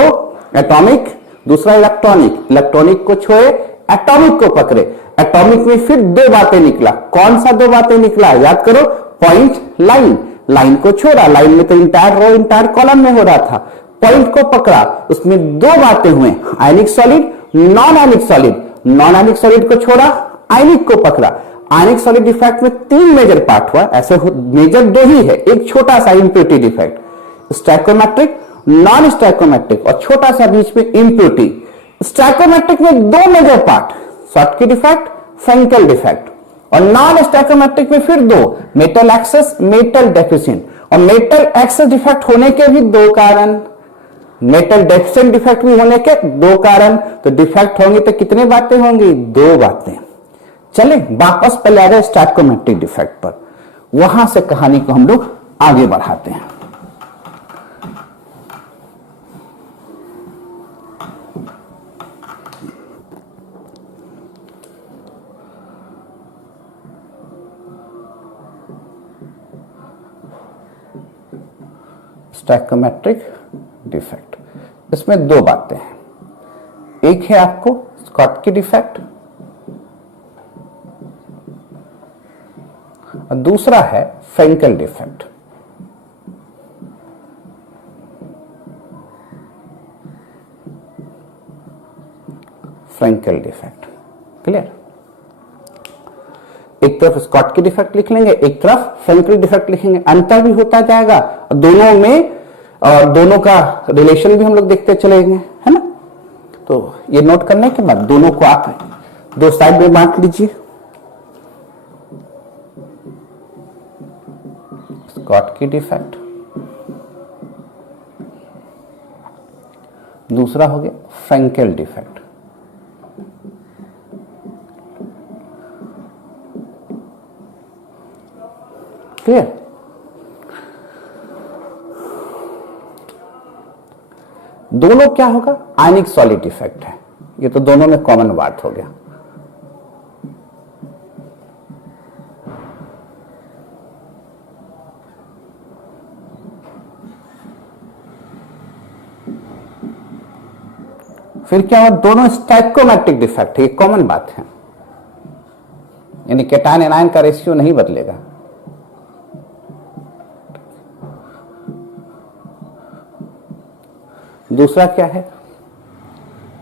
एटॉमिक, दूसरा इलेक्ट्रॉनिक, इलेक्ट्रॉनिक को छोड़े एटॉमिक को पकड़े। एटॉमिक में फिर दो बातें निकला, कौन सा दो बातें निकला? याद करो, पॉइंट, लाइन। लाइन को छोड़ा, लाइन में तो इंटायर रो इंटायर कॉलम में हो रहा था। पॉइंट को पकड़ा, उसमें दो बातें हुए, आयनिक solid, non ionic solid. Non ionic solid को छोड़ा, आयनिक को पकड़ा। आयनिक सॉलिड डिफेक्ट में तीन मेजर पार्ट हुआ, ऐसे मेजर दो ही है, एक छोटा सा impurity defect, stoichiometric, non stoichiometric, और छोटा सा बीच में इम्प्योरिटी। स्टैकोमेट्रिक में दो major part, Schottky defect, Frenkel defect, और नॉन स्टैकोमेट्रिक में फिर दो, मेटल एक्सेस, मेटल डेफिशिएंट। और मेटल एक्सेस डिफेक्ट होने के भी दो कारण, मेटल डेफिशिएंट डिफेक्ट भी होने के दो कारण। तो डिफेक्ट होंगे तो कितने बातें होंगी? दो बातें। चले वापस पहले आ जाए स्टैकोमेट्रिक डिफेक्ट पर, वहां से कहानी को हम लोग आगे बढ़ाते हैं। स्टैकोमेट्रिक डिफेक्ट, इसमें दो बातें हैं, एक है आपको स्कॉटकी डिफेक्ट और दूसरा है Frenkel defect. Frenkel defect, clear? एक तरफ स्कॉटकी डिफेक्ट लिख लेंगे, एक तरफ फ्रेंकेल डिफेक्ट लिखेंगे, अंतर भी होता जाएगा दोनों में, और दोनों का रिलेशन भी हम लोग देखते चलेंगे, है ना। तो ये नोट करने के बाद दोनों को आप दो साइड में बांट लीजिए। स्कॉटकी डिफेक्ट, दूसरा हो गया फ्रेंकेल डिफेक्ट। क्लियर। दोनों क्या होगा, आयनिक सॉलिड इफेक्ट है, ये तो दोनों में कॉमन बात हो गया। फिर क्या हुआ, दोनों स्टाइकोमेट्रिक डिफेक्ट है, ये कॉमन बात है, यानी केटायन एनायन का रेशियो नहीं बदलेगा। दूसरा क्या है,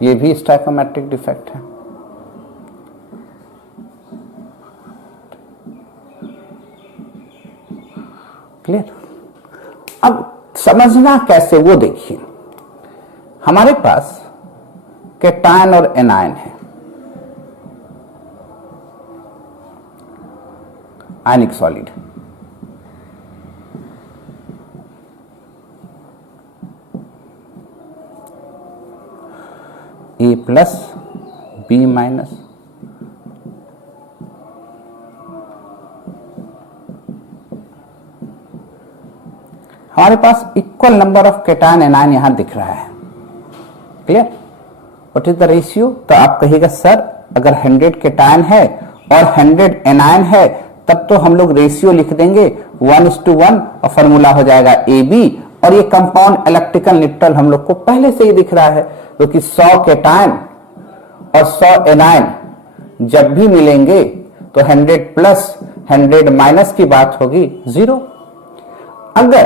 ये भी स्टाइकोमेट्रिक डिफेक्ट है। क्लियर। अब समझना कैसे वो देखिए, हमारे पास केटायन और एनायन है, ionic solid, A plus B minus, हमारे पास equal number of cation anion यहां दिख रहा है। Clear. What is the ratio, तो आप कहिएगा सर अगर 100 केटायन है और 100 एनायन है तब तो हम लोग रेशियो लिख देंगे 1:1 और फॉर्मूला हो जाएगा AB, और ये कंपाउंड इलेक्ट्रिकल न्यूट्रल हम लोग को पहले से ही दिख रहा है, क्योंकि 100 केटायन और 100 एनायन जब भी मिलेंगे तो 100 प्लस 100 माइनस की बात होगी 0। अगर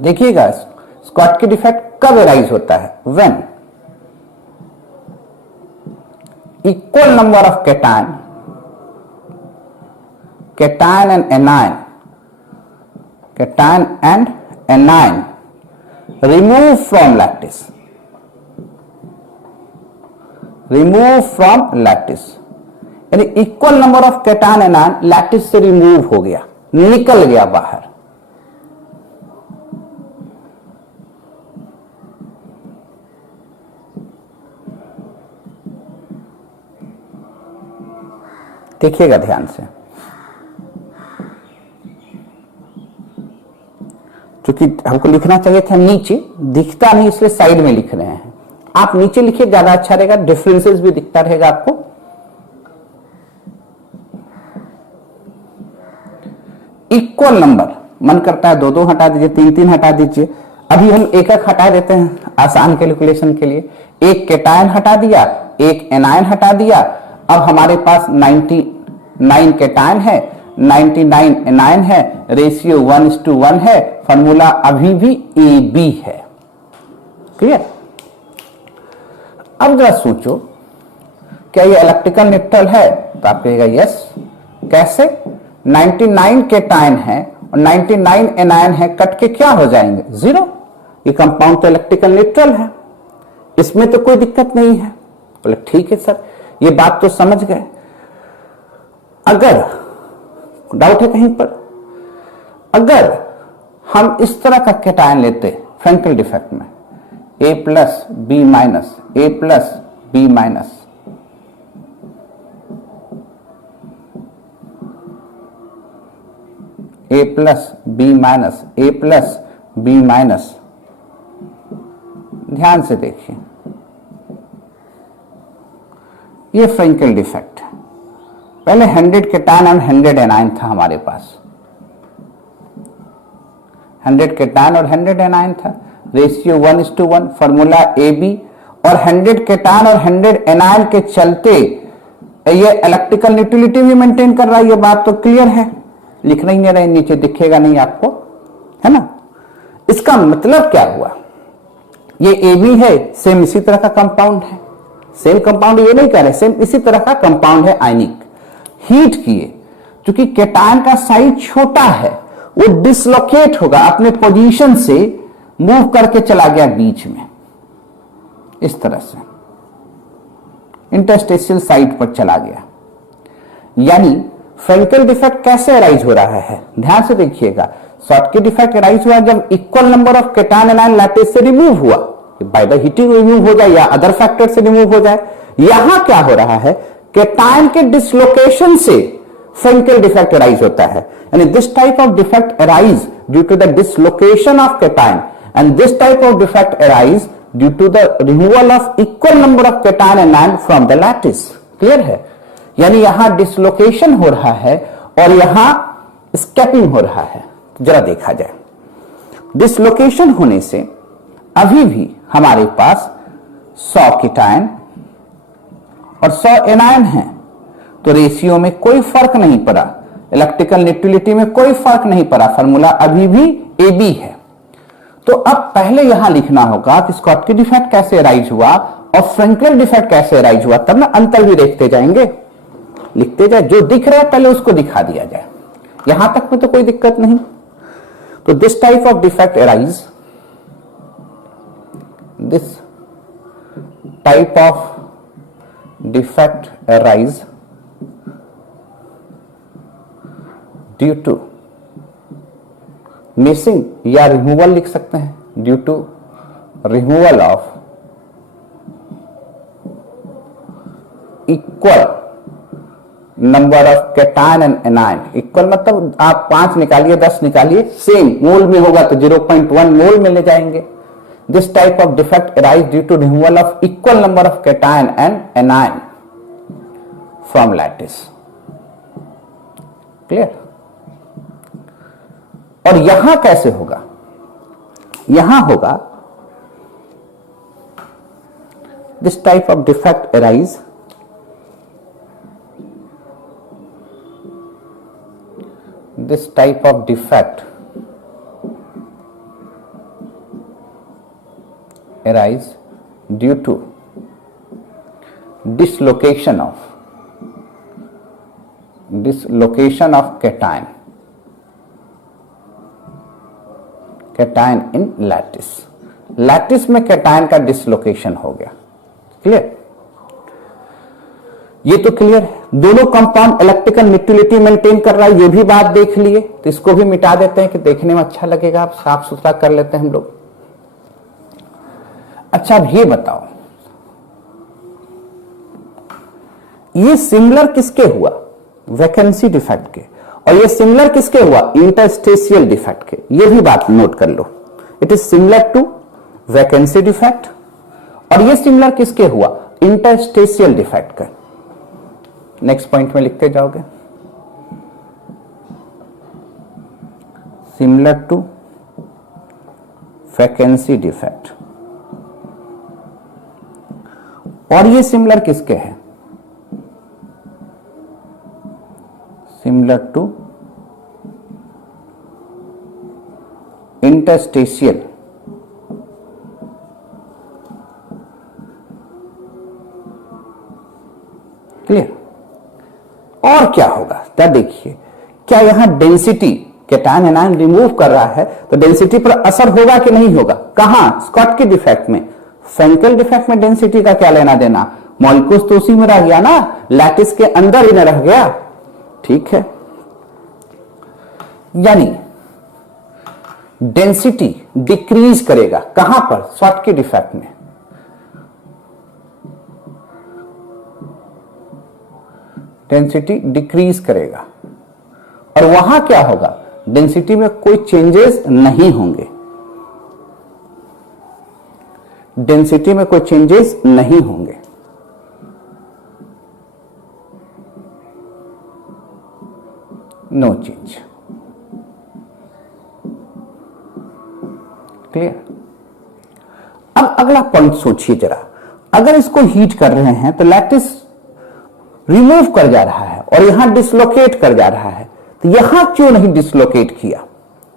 देखिएगा स्कॉटकी डिफेक्ट कब एराइज होता है, when equal number of cation and anion remove from lattice, यानी equal number of cation anion lattice से रिमूव हो गया, निकल गया बाहर। देखिएगा ध्यान से, क्योंकि हमको लिखना चाहिए था नीचे, दिखता नहीं इसलिए साइड में लिख रहे हैं। आप नीचे लिखिए, ज्यादा अच्छा रहेगा, डिफरेंसेस भी दिखता रहेगा आपको। इक्वल नंबर, मन करता है 2-2 हटा दीजिए, 3-3 हटा दीजिए, अभी हम एक-एक हटा देते हैं आसान कैलकुलेशन के लिए। एक केटायन हटा दिया, एक एनायन हटा दिया, अब हमारे पास 99 केटायन है, 99 एनायन है, रेशियो 1:1 है, फॉर्मूला अभी भी AB है। क्लियर। अब जरा सोचो, क्या ये इलेक्ट्रिकल न्यूट्रल है, तो आप कहिएगा यस। कैसे, 99 केटायन है और 99 एनायन है, कट के क्या हो जाएंगे 0। ये कंपाउंड तो इलेक्ट्रिकल न्यूट्रल है, इसमें तो कोई दिक्कत नहीं है। बोले ठीक है सर, ये बात तो समझ गए। अगर डाउट है कहीं पर, अगर हम इस तरह का केटायन लेते फ्रेंकेल डिफेक्ट में, A plus B minus, A plus B minus, A plus B minus, A plus B minus, ध्यान से देखिए, ये फ्रेंकेल डिफेक्ट है। पहले 100 केटायन और 100 एनायन था हमारे पास, 100 केटायन और 100 एनायन था, रेशियो 1:1, फॉर्मूला AB, और 100 केटायन और 100 एनायन के चलते ये इलेक्ट्रिकल न्यूट्रलिटी भी मेंटेन कर रहा है। ये बात तो क्लियर है, लिखना ही नहीं रहे, नीचे दिखेगा नहीं आपको, है ना। इसका मतलब क्या हुआ, ये AB है, सेम इसी तरह का कंपाउंड है, सेम कंपाउंड ये नहीं कह रहे, सेम इसी तरह का कंपाउंड है आयनिक। हीट किए, क्योंकि केटायन का साइज छोटा है, वो डिसलोकेट होगा, अपने पोजीशन से मूव करके चला गया बीच में, इस तरह से इंटरस्टेशियल साइट पर चला गया। यानी फ्रेंकेल डिफेक्ट कैसे अराइज हो रहा है, ध्यान से देखिएगा। शॉटकी डिफेक्ट अराइज हुआ जब equal number of cation anion lattice से रिमूव हुआ, बाय द हीटिंग रिमूव हो जाए या अदर फैक्टर से रिमूव हो जाए। यहां क्या हो रहा है, केटायन के डिसलोकेशन से फ्रेंकेल डिफेक्ट अराइज होता है। यानी this type of defect arise due to the dislocation of cation and this type of defect arise due to the removal of equal number of cation anion from the lattice. Clear है? यानी यहां dislocation हो रहा है और यहां scaping हो रहा है। जरा देखा जाए, डिसलोकेशन होने से अभी भी हमारे पास 100 केटायन और 100 एनायन है, तो रेशियो में कोई फर्क नहीं पड़ा, इलेक्ट्रिकल नेगेटिविटी में कोई फर्क नहीं पड़ा, फार्मूला अभी भी AB है। तो अब पहले यहां लिखना होगा कि स्कॉटकी डिफेक्ट कैसे अराइज हुआ और फ्रेंकेल डिफेक्ट कैसे अराइज हुआ, तब ना अंतर भी देखते जाएंगे। लिखते जाए, जो दिख रहा है पहले उसको दिखा दिया जाए, यहां तक में तो कोई दिक्कत नहीं। तो this type of defect arise, this type of defect arise due to missing या रिमूवल लिख सकते हैं, due to removal of equal number of cation and anion. Equal मतलब आप 5 निकालिए 10 निकालिए, सेम मोल में होगा तो 0.1 मोल में ले जाएंगे। This type of defect arise due to removal of equal number of cation and anion from lattice. Clear? और यहां कैसे होगा, यहां होगा this type of defect arise this type of defect arise due to dislocation of cation in lattice में cation का dislocation हो गया। क्लियर? ये तो क्लियर है। दोनों कंपाउंड इलेक्ट्रिकल न्यूट्रलिटी मेंटेन कर रहा है, ये भी बात देख लिए, तो इसको भी मिटा देते हैं कि देखने में अच्छा लगेगा, आप साफ सुथरा कर लेते हैं हम लोग। अच्छा, अब ये बताओ, ये सिमिलर किसके हुआ, वैकेंसी डिफेक्ट के, और ये सिमिलर किसके हुआ, इंटरस्टेशियल डिफेक्ट के। ये भी बात नोट कर लो, it is similar to vacancy defect, और ये सिमिलर किसके हुआ, इंटरस्टेशियल डिफेक्ट का। नेक्स्ट पॉइंट में लिखते जाओगे, सिमिलर टू वैकेंसी डिफेक्ट, और ये सिमिलर किसके हैं, सिमिलर टू इंटरस्टेशियल क्लियर। और क्या होगा, क्या देखिए, क्या यहां डेंसिटी, केटायन एनायन रिमूव कर रहा है तो डेंसिटी पर असर होगा कि नहीं होगा, कहां, स्कॉटकी डिफेक्ट में। फ्रेंकेल डिफेक्ट में डेंसिटी का क्या लेना देना, मॉलिक्यूल्स तो उसी में रह गया ना, लैटिस के अंदर ही न रह गया। ठीक है, यानी डेंसिटी डिक्रीज करेगा कहां पर, स्कॉटकी डिफेक्ट में। डेंसिटी डिक्रीज करेगा, और वहां क्या होगा, डेंसिटी में कोई चेंजेस नहीं होंगे, डेंसिटी में कोई चेंजेस नहीं होंगे। No change. क्लियर? अब अगला पॉइंट सोचिए जरा, अगर इसको हीट कर रहे हैं तो लैटिस रिमूव कर जा रहा है और यहां डिसलोकेट कर जा रहा है, तो यहां क्यों नहीं डिसलोकेट किया,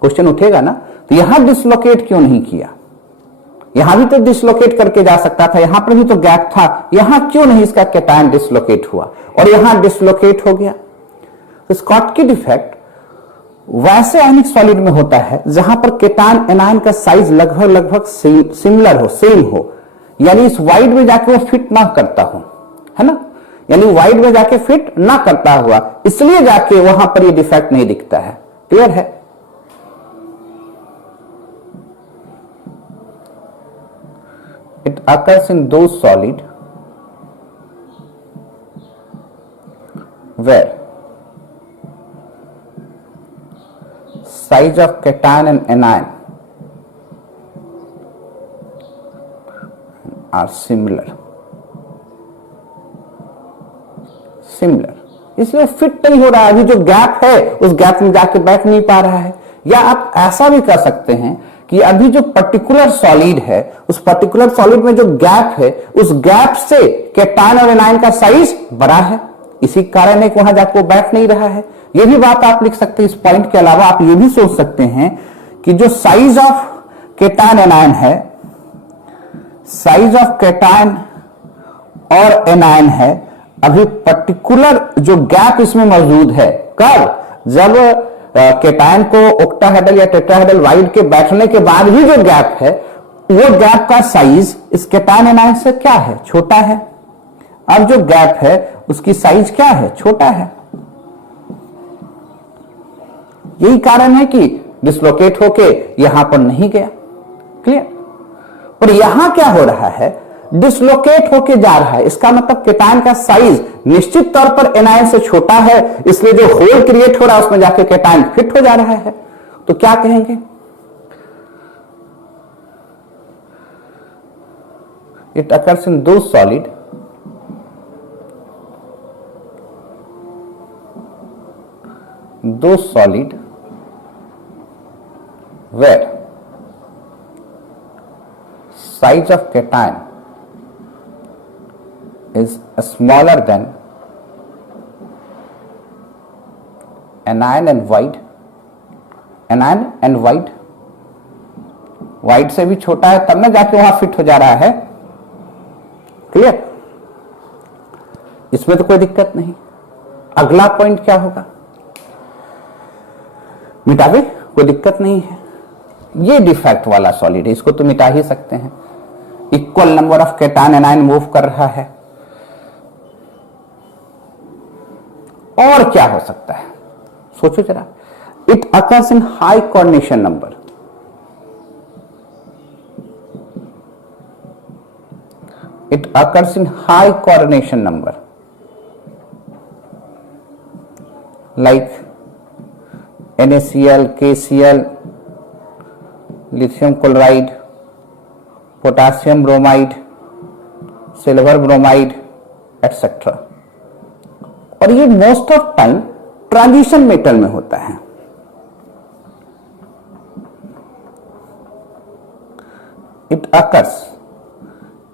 क्वेश्चन उठेगा ना। तो यहां डिसलोकेट क्यों नहीं किया, यहां भी तो डिसलोकेट करके जा सकता था, यहां पर भी तो गैप था, यहां क्यों नहीं इसका केटायन डिसलोकेट हुआ और यहां डिसलोकेट हो गया। तो स्कॉटकी डिफेक्ट वैसे आयनिक सॉलिड में होता है जहां पर केटायन एनायन का साइज लगभग सिमिलर हो, सेम हो, यानी इस वाइड में जाके वो फिट ना करता हो, है ना, यानी वाइड में जाके फिट ना करता हुआ, इसलिए जाके वहां पर ये डिफेक्ट नहीं दिखता है। क्लियर है? इट अकर्स इन दो solid where size of cation and anion are similar, इसलिए फिट नहीं हो रहा है। अभी जो गैप है उस गैप में जाके बैठ नहीं पा रहा है। या आप ऐसा भी कर सकते हैं कि अभी जो पर्टिकुलर सॉलिड है उस पर्टिकुलर सॉलिड में जो गैप है उस गैप से केटायन और एनायन का साइज बड़ा है, इसी कारण है कि वहां जाकर वो बैठ नहीं रहा है। यह भी बात आप लिख सकते हैं। इस पॉइंट के अलावा आप ये भी सोच सकते हैं कि जो साइज ऑफ केटायन एनायन है, साइज ऑफ केटायन और एनायन है, अभी पर्टिकुलर जो गैप इसमें मौजूद है, कब? जब केटायन को ऑक्टाहेड्रल या टेट्राहेड्रल वाइड के बैठने के बाद भी जो गैप है, वो गैप का साइज इस केटायन एनायन से क्या है? छोटा है। अब जो गैप है उसकी साइज क्या है? छोटा है। यही कारण है कि डिसलोकेट होके यहां पर नहीं गया। क्लियर? और यहां क्या हो रहा है? डिसलोकेट होके जा रहा है। इसका मतलब केटायन का साइज निश्चित तौर पर एनायन से छोटा है, इसलिए जो होल क्रिएट हो रहा है उसमें जाके केटायन फिट हो जा रहा है। तो क्या कहेंगे? इट अकर्स इन दो solid where size of cation is smaller than anion and wide, wide से भी छोटा है, तब ना जाके वहां फिट हो जा रहा है। क्लियर? इसमें तो कोई दिक्कत नहीं। अगला पॉइंट क्या होगा? मिटा दे, कोई दिक्कत नहीं है। ये डिफेक्ट वाला सॉलिड है, इसको तो मिटा ही सकते हैं। Equal number of cation anion move कर रहा है। और क्या हो सकता है? सोचो जरा। It occurs in high coordination number. It occurs in high coordination number like NaCl, KCl, lithium chloride, potassium bromide, silver bromide etcetera. और ये most of time transition metal में होता है। It occurs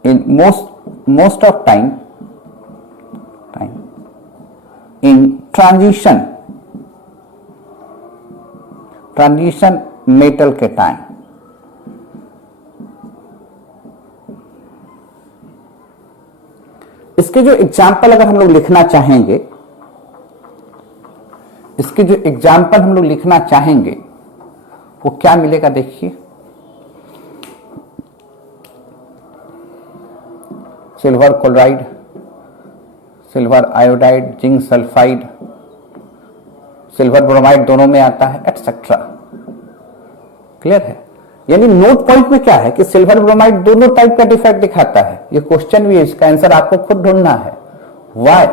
in most of time in transition metal cation. इसके जो example अगर हम लोग लिखना चाहेंगे, वो क्या मिलेगा? देखिए, silver chloride, silver iodide, zinc sulphide, silver bromide दोनों में आता है एटसेट्रा। क्लियर है? यानी नोट पॉइंट में क्या है कि सिल्वर ब्रोमाइड दोनों टाइप का डिफेक्ट दिखाता है। ये क्वेश्चन भी है, इसका आंसर आपको खुद ढूंढना है। Why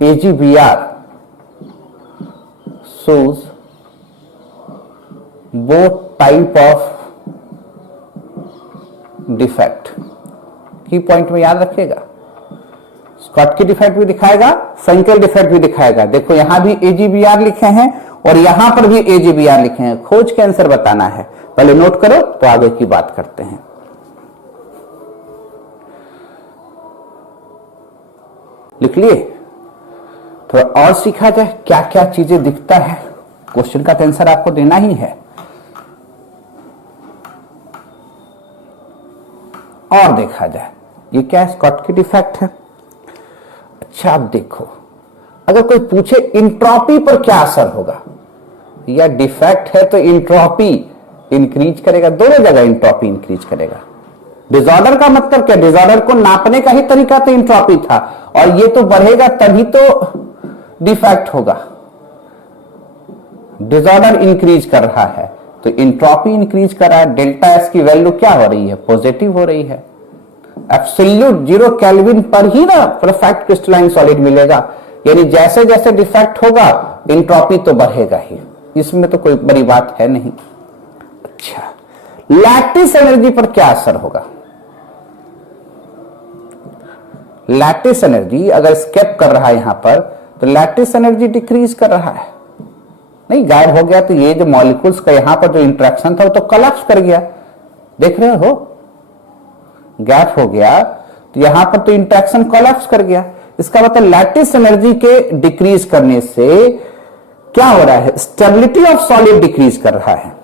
AgBr shows both type of defect। की पॉइंट में याद रखिएगा, स्कॉटकी डिफेक्ट भी दिखाएगा, फ्रेंकेल डिफेक्ट भी दिखाएगा। देखो यहां भी AgBr लिखे हैं और यहां पर भी AgBr लिखे हैं। खोज के आंसर बताना है, पहले नोट करो तो आगे की बात करते हैं। लिख लिए? थोड़ा और सीखा जाए क्या क्या चीजें दिखता है। क्वेश्चन का आंसर आपको देना ही है। और देखा जाए ये क्या स्कॉटकी डिफेक्ट है। अच्छा आप देखो, अगर कोई पूछे इंट्रोपी पर क्या असर होगा, या डिफेक्ट है तो इंट्रोपी इंक्रीज करेगा, दोनों जगह इंट्रोपी इंक्रीज करेगा। डिसऑर्डर का मतलब क्या, डिसऑर्डर को नापने का ही तरीका तो इंट्रोपी था, और ये तो बढ़ेगा तभी तो डिफेक्ट होगा। डिसऑर्डर इंक्रीज कर रहा है तो इंट्रोपी इंक्रीज कर रहा है। डेल्टा एस की वैल्यू क्या हो रही है, पॉजिटिव हो रही है। एब्सोल्यूट 0 केल्विन पर ही ना परफेक्ट क्रिस्टलाइन सॉलिड मिलेगा, यानी जैसे जैसे डिफेक्ट होगा इंट्रोपी तो बढ़ेगा ही, इसमें तो कोई बड़ी बात है नहीं। अच्छा, लैटिस एनर्जी पर क्या असर होगा? लैटिस एनर्जी अगर स्केप कर रहा है यहां पर, तो लैटिस एनर्जी डिक्रीज कर रहा है, नहीं गायब हो गया, तो ये जो मॉलिक्यूल्स का यहां पर जो इंटरेक्शन था वो तो कोलैप्स कर गया, देख रहे हो, गैप हो गया, तो यहां पर तो इंटरेक्शन कोलैप्स कर गया। इसका मतलब लैटिस एनर्जी के डिक्रीज करने से क्या हो रहा है, स्टेबिलिटी ऑफ सॉलिड डिक्रीज कर रहा है।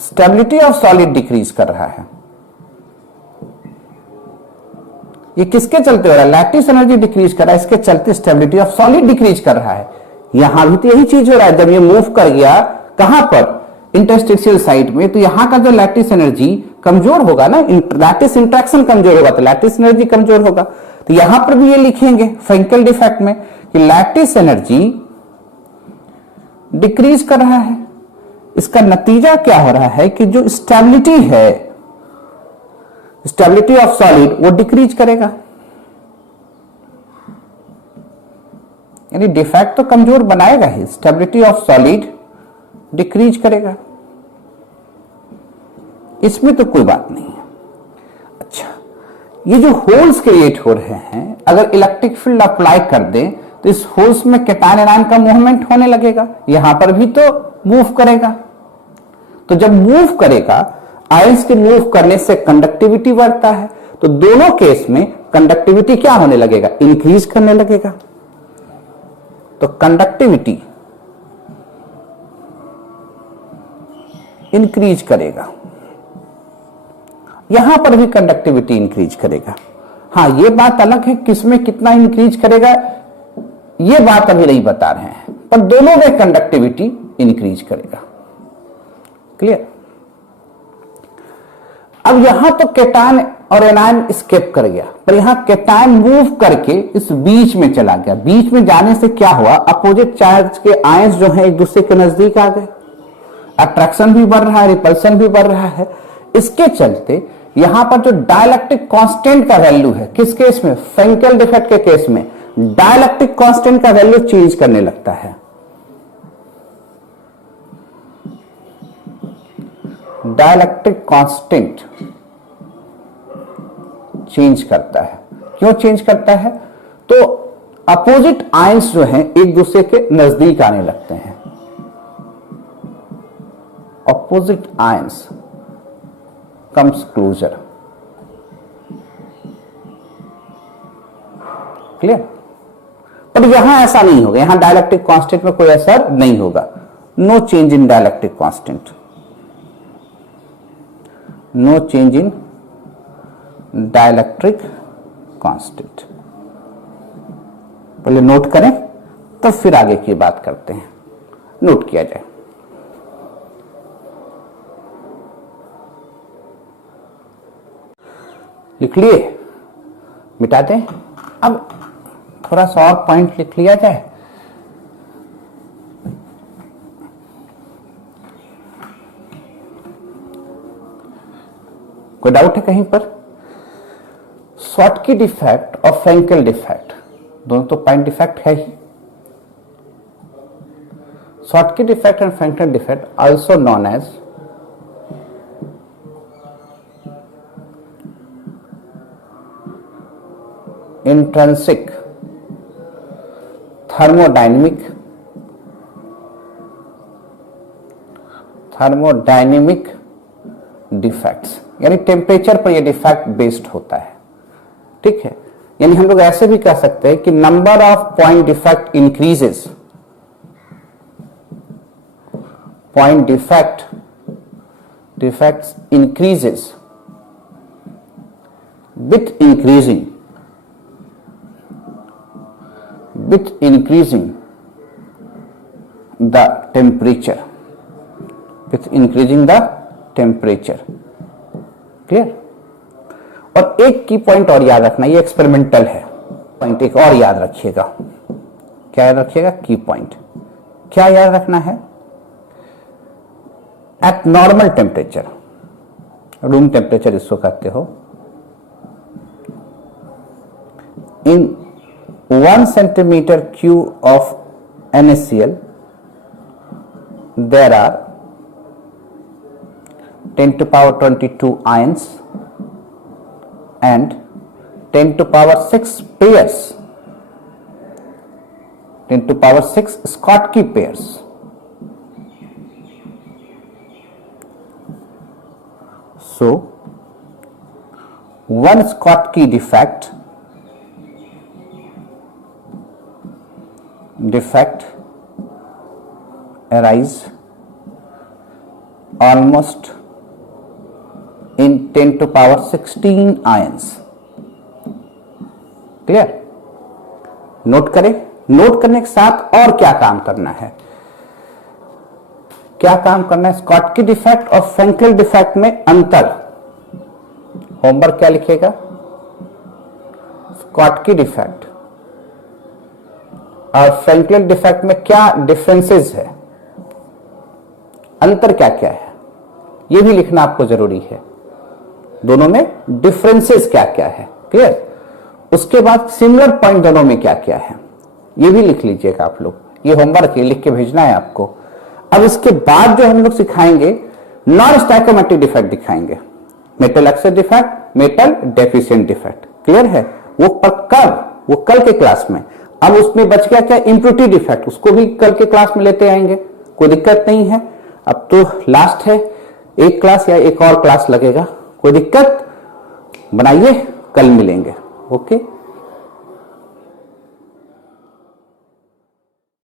स्टेबिलिटी ऑफ सॉलिड डिक्रीज कर रहा है। ये किसके चलते हो रहा है, लैटिस एनर्जी डिक्रीज कर रहा है, इसके चलते स्टेबिलिटी ऑफ सॉलिड डिक्रीज कर रहा है। यहां भी तो यही चीज हो रहा है, जब ये मूव कर गया कहां पर, इंटरस्टिशियल साइट में, तो यहां का जो लैटिस एनर्जी कमजोर होगा ना, लैटिस इंट्रैक्शन कमजोर होगा तो लैटिस एनर्जी कमजोर होगा। तो यहां पर भी ये लिखेंगे फ्रैंकेल डिफेक्ट में कि लैटिस एनर्जी डिक्रीज कर रहा है। इसका नतीजा क्या हो रहा है कि जो स्टेबिलिटी है, स्टेबिलिटी ऑफ सॉलिड वो डिक्रीज करेगा, यानी डिफेक्ट तो कमजोर बनाएगा ही, स्टेबिलिटी ऑफ सॉलिड डिक्रीज करेगा, इसमें तो कोई बात नहीं है। अच्छा, ये जो होल्स क्रिएट हो रहे हैं, अगर इलेक्ट्रिक फील्ड अप्लाई कर दें तो इस होल्स में कैटायन एनायन का मूवमेंट होने लगेगा, यहां पर भी तो मूव करेगा। तो जब मूव करेगा, आयंस के मूव करने से कंडक्टिविटी बढ़ता है, तो दोनों केस में कंडक्टिविटी क्या होने लगेगा, इंक्रीज करने लगेगा। तो कंडक्टिविटी इंक्रीज करेगा, यहां पर भी कंडक्टिविटी इंक्रीज करेगा। हां, यह बात अलग है किसमें कितना इंक्रीज करेगा, यह बात अभी नहीं बता रहे हैं, पर दोनों में कंडक्टिविटी इंक्रीज करेगा। क्लियर? अब यहां तो कैटायन और एनायन स्केप कर गया, पर यहां कैटायन मूव करके इस बीच में चला गया। बीच में जाने से क्या हुआ, अपोजिट चार्ज के आयंस जो है एक दूसरे के नजदीक आ गए, अट्रैक्शन भी बढ़ रहा है, रिपल्सन भी बढ़ रहा है। इसके चलते यहां पर जो डाइलेक्ट्रिक कांस्टेंट का वैल्यू है, किस केस में, फ्रैंकेल डिफेक्ट के केस में, डाइलेक्ट्रिक कांस्टेंट का वैल्यू चेंज करने लगता है। डाइलेक्ट्रिक कांस्टेंट चेंज करता है। क्यों चेंज करता है, तो अपोजिट आयंस जो हैं एक दूसरे के नजदीक आने लगते हैं। Opposite ions comes closer. Clear? पर यहां ऐसा नहीं होगा, यहां डाइलेक्ट्रिक कांस्टेंट में कोई असर नहीं होगा। No change in dielectric constant, no change in dielectric constant. पहले नोट करें तब फिर आगे की बात करते हैं। नोट किया जाए। लिख लिए, मिटा दें। अब थोड़ा सा और पॉइंट लिख लिया जाए। कोई डाउट है कहीं पर? शॉटकी डिफेक्ट और फ्रैंकेल डिफेक्ट दोनों तो पॉइंट डिफेक्ट है ही। Schottky defect and Frenkel defect also known as intrinsic thermodynamic defects, यानी टेम्परेचर पर यह डिफेक्ट बेस्ड होता है। ठीक है, यानी हम लोग ऐसे भी कह सकते हैं कि number of point defect increases, point defects increases with increasing with increasing the temperature, with increasing the temperature, clear. और एक की पॉइंट और याद रखना, ये एक्सपेरिमेंटल है, पॉइंट एक और याद रखिएगा। क्या याद रखिएगा? की पॉइंट। क्या याद रखना है? Eight normal temperature, room temperature इसको कहते हो, इन 1 centimeter cube of NaCl there are 10 to power 22 ions and 10 to power 6 pairs, 10 to power 6 Schottky pairs. So, one Schottky defect arise almost in 10 to power 16 ions. Clear? Note करें। Note करने के साथ और क्या काम करना है? क्या काम करना है? स्कॉटकी डिफेक्ट और फ्रैंकल डिफेक्ट में अंतर। होमवर्क क्या लिखेगा? स्कॉटकी डिफेक्ट और फ्रैंकल डिफेक्ट में क्या डिफरेंसेस है, अंतर क्या क्या है, यह भी लिखना आपको जरूरी है। दोनों में डिफरेंसेस क्या क्या है, क्लियर। उसके बाद सिमिलर पॉइंट दोनों में क्या क्या है, ये भी लिख लीजिएगा आप लोग। ये होमवर्क है, लिख के भेजना है आपको। अब इसके बाद जो हम लोग सिखाएंगे, नॉन स्टैकोमेट्रिक डिफेक्ट दिखाएंगे, metal oxide defect, metal deficient defect, clear है। वो कल के क्लास में। अब उसमें बच गया क्या? इम्प्योरिटी डिफेक्ट, उसको भी कल के क्लास में लेते आएंगे, कोई दिक्कत नहीं है। अब तो लास्ट है, एक क्लास या एक और क्लास लगेगा, कोई दिक्कत बनाइए, कल मिलेंगे। ओके।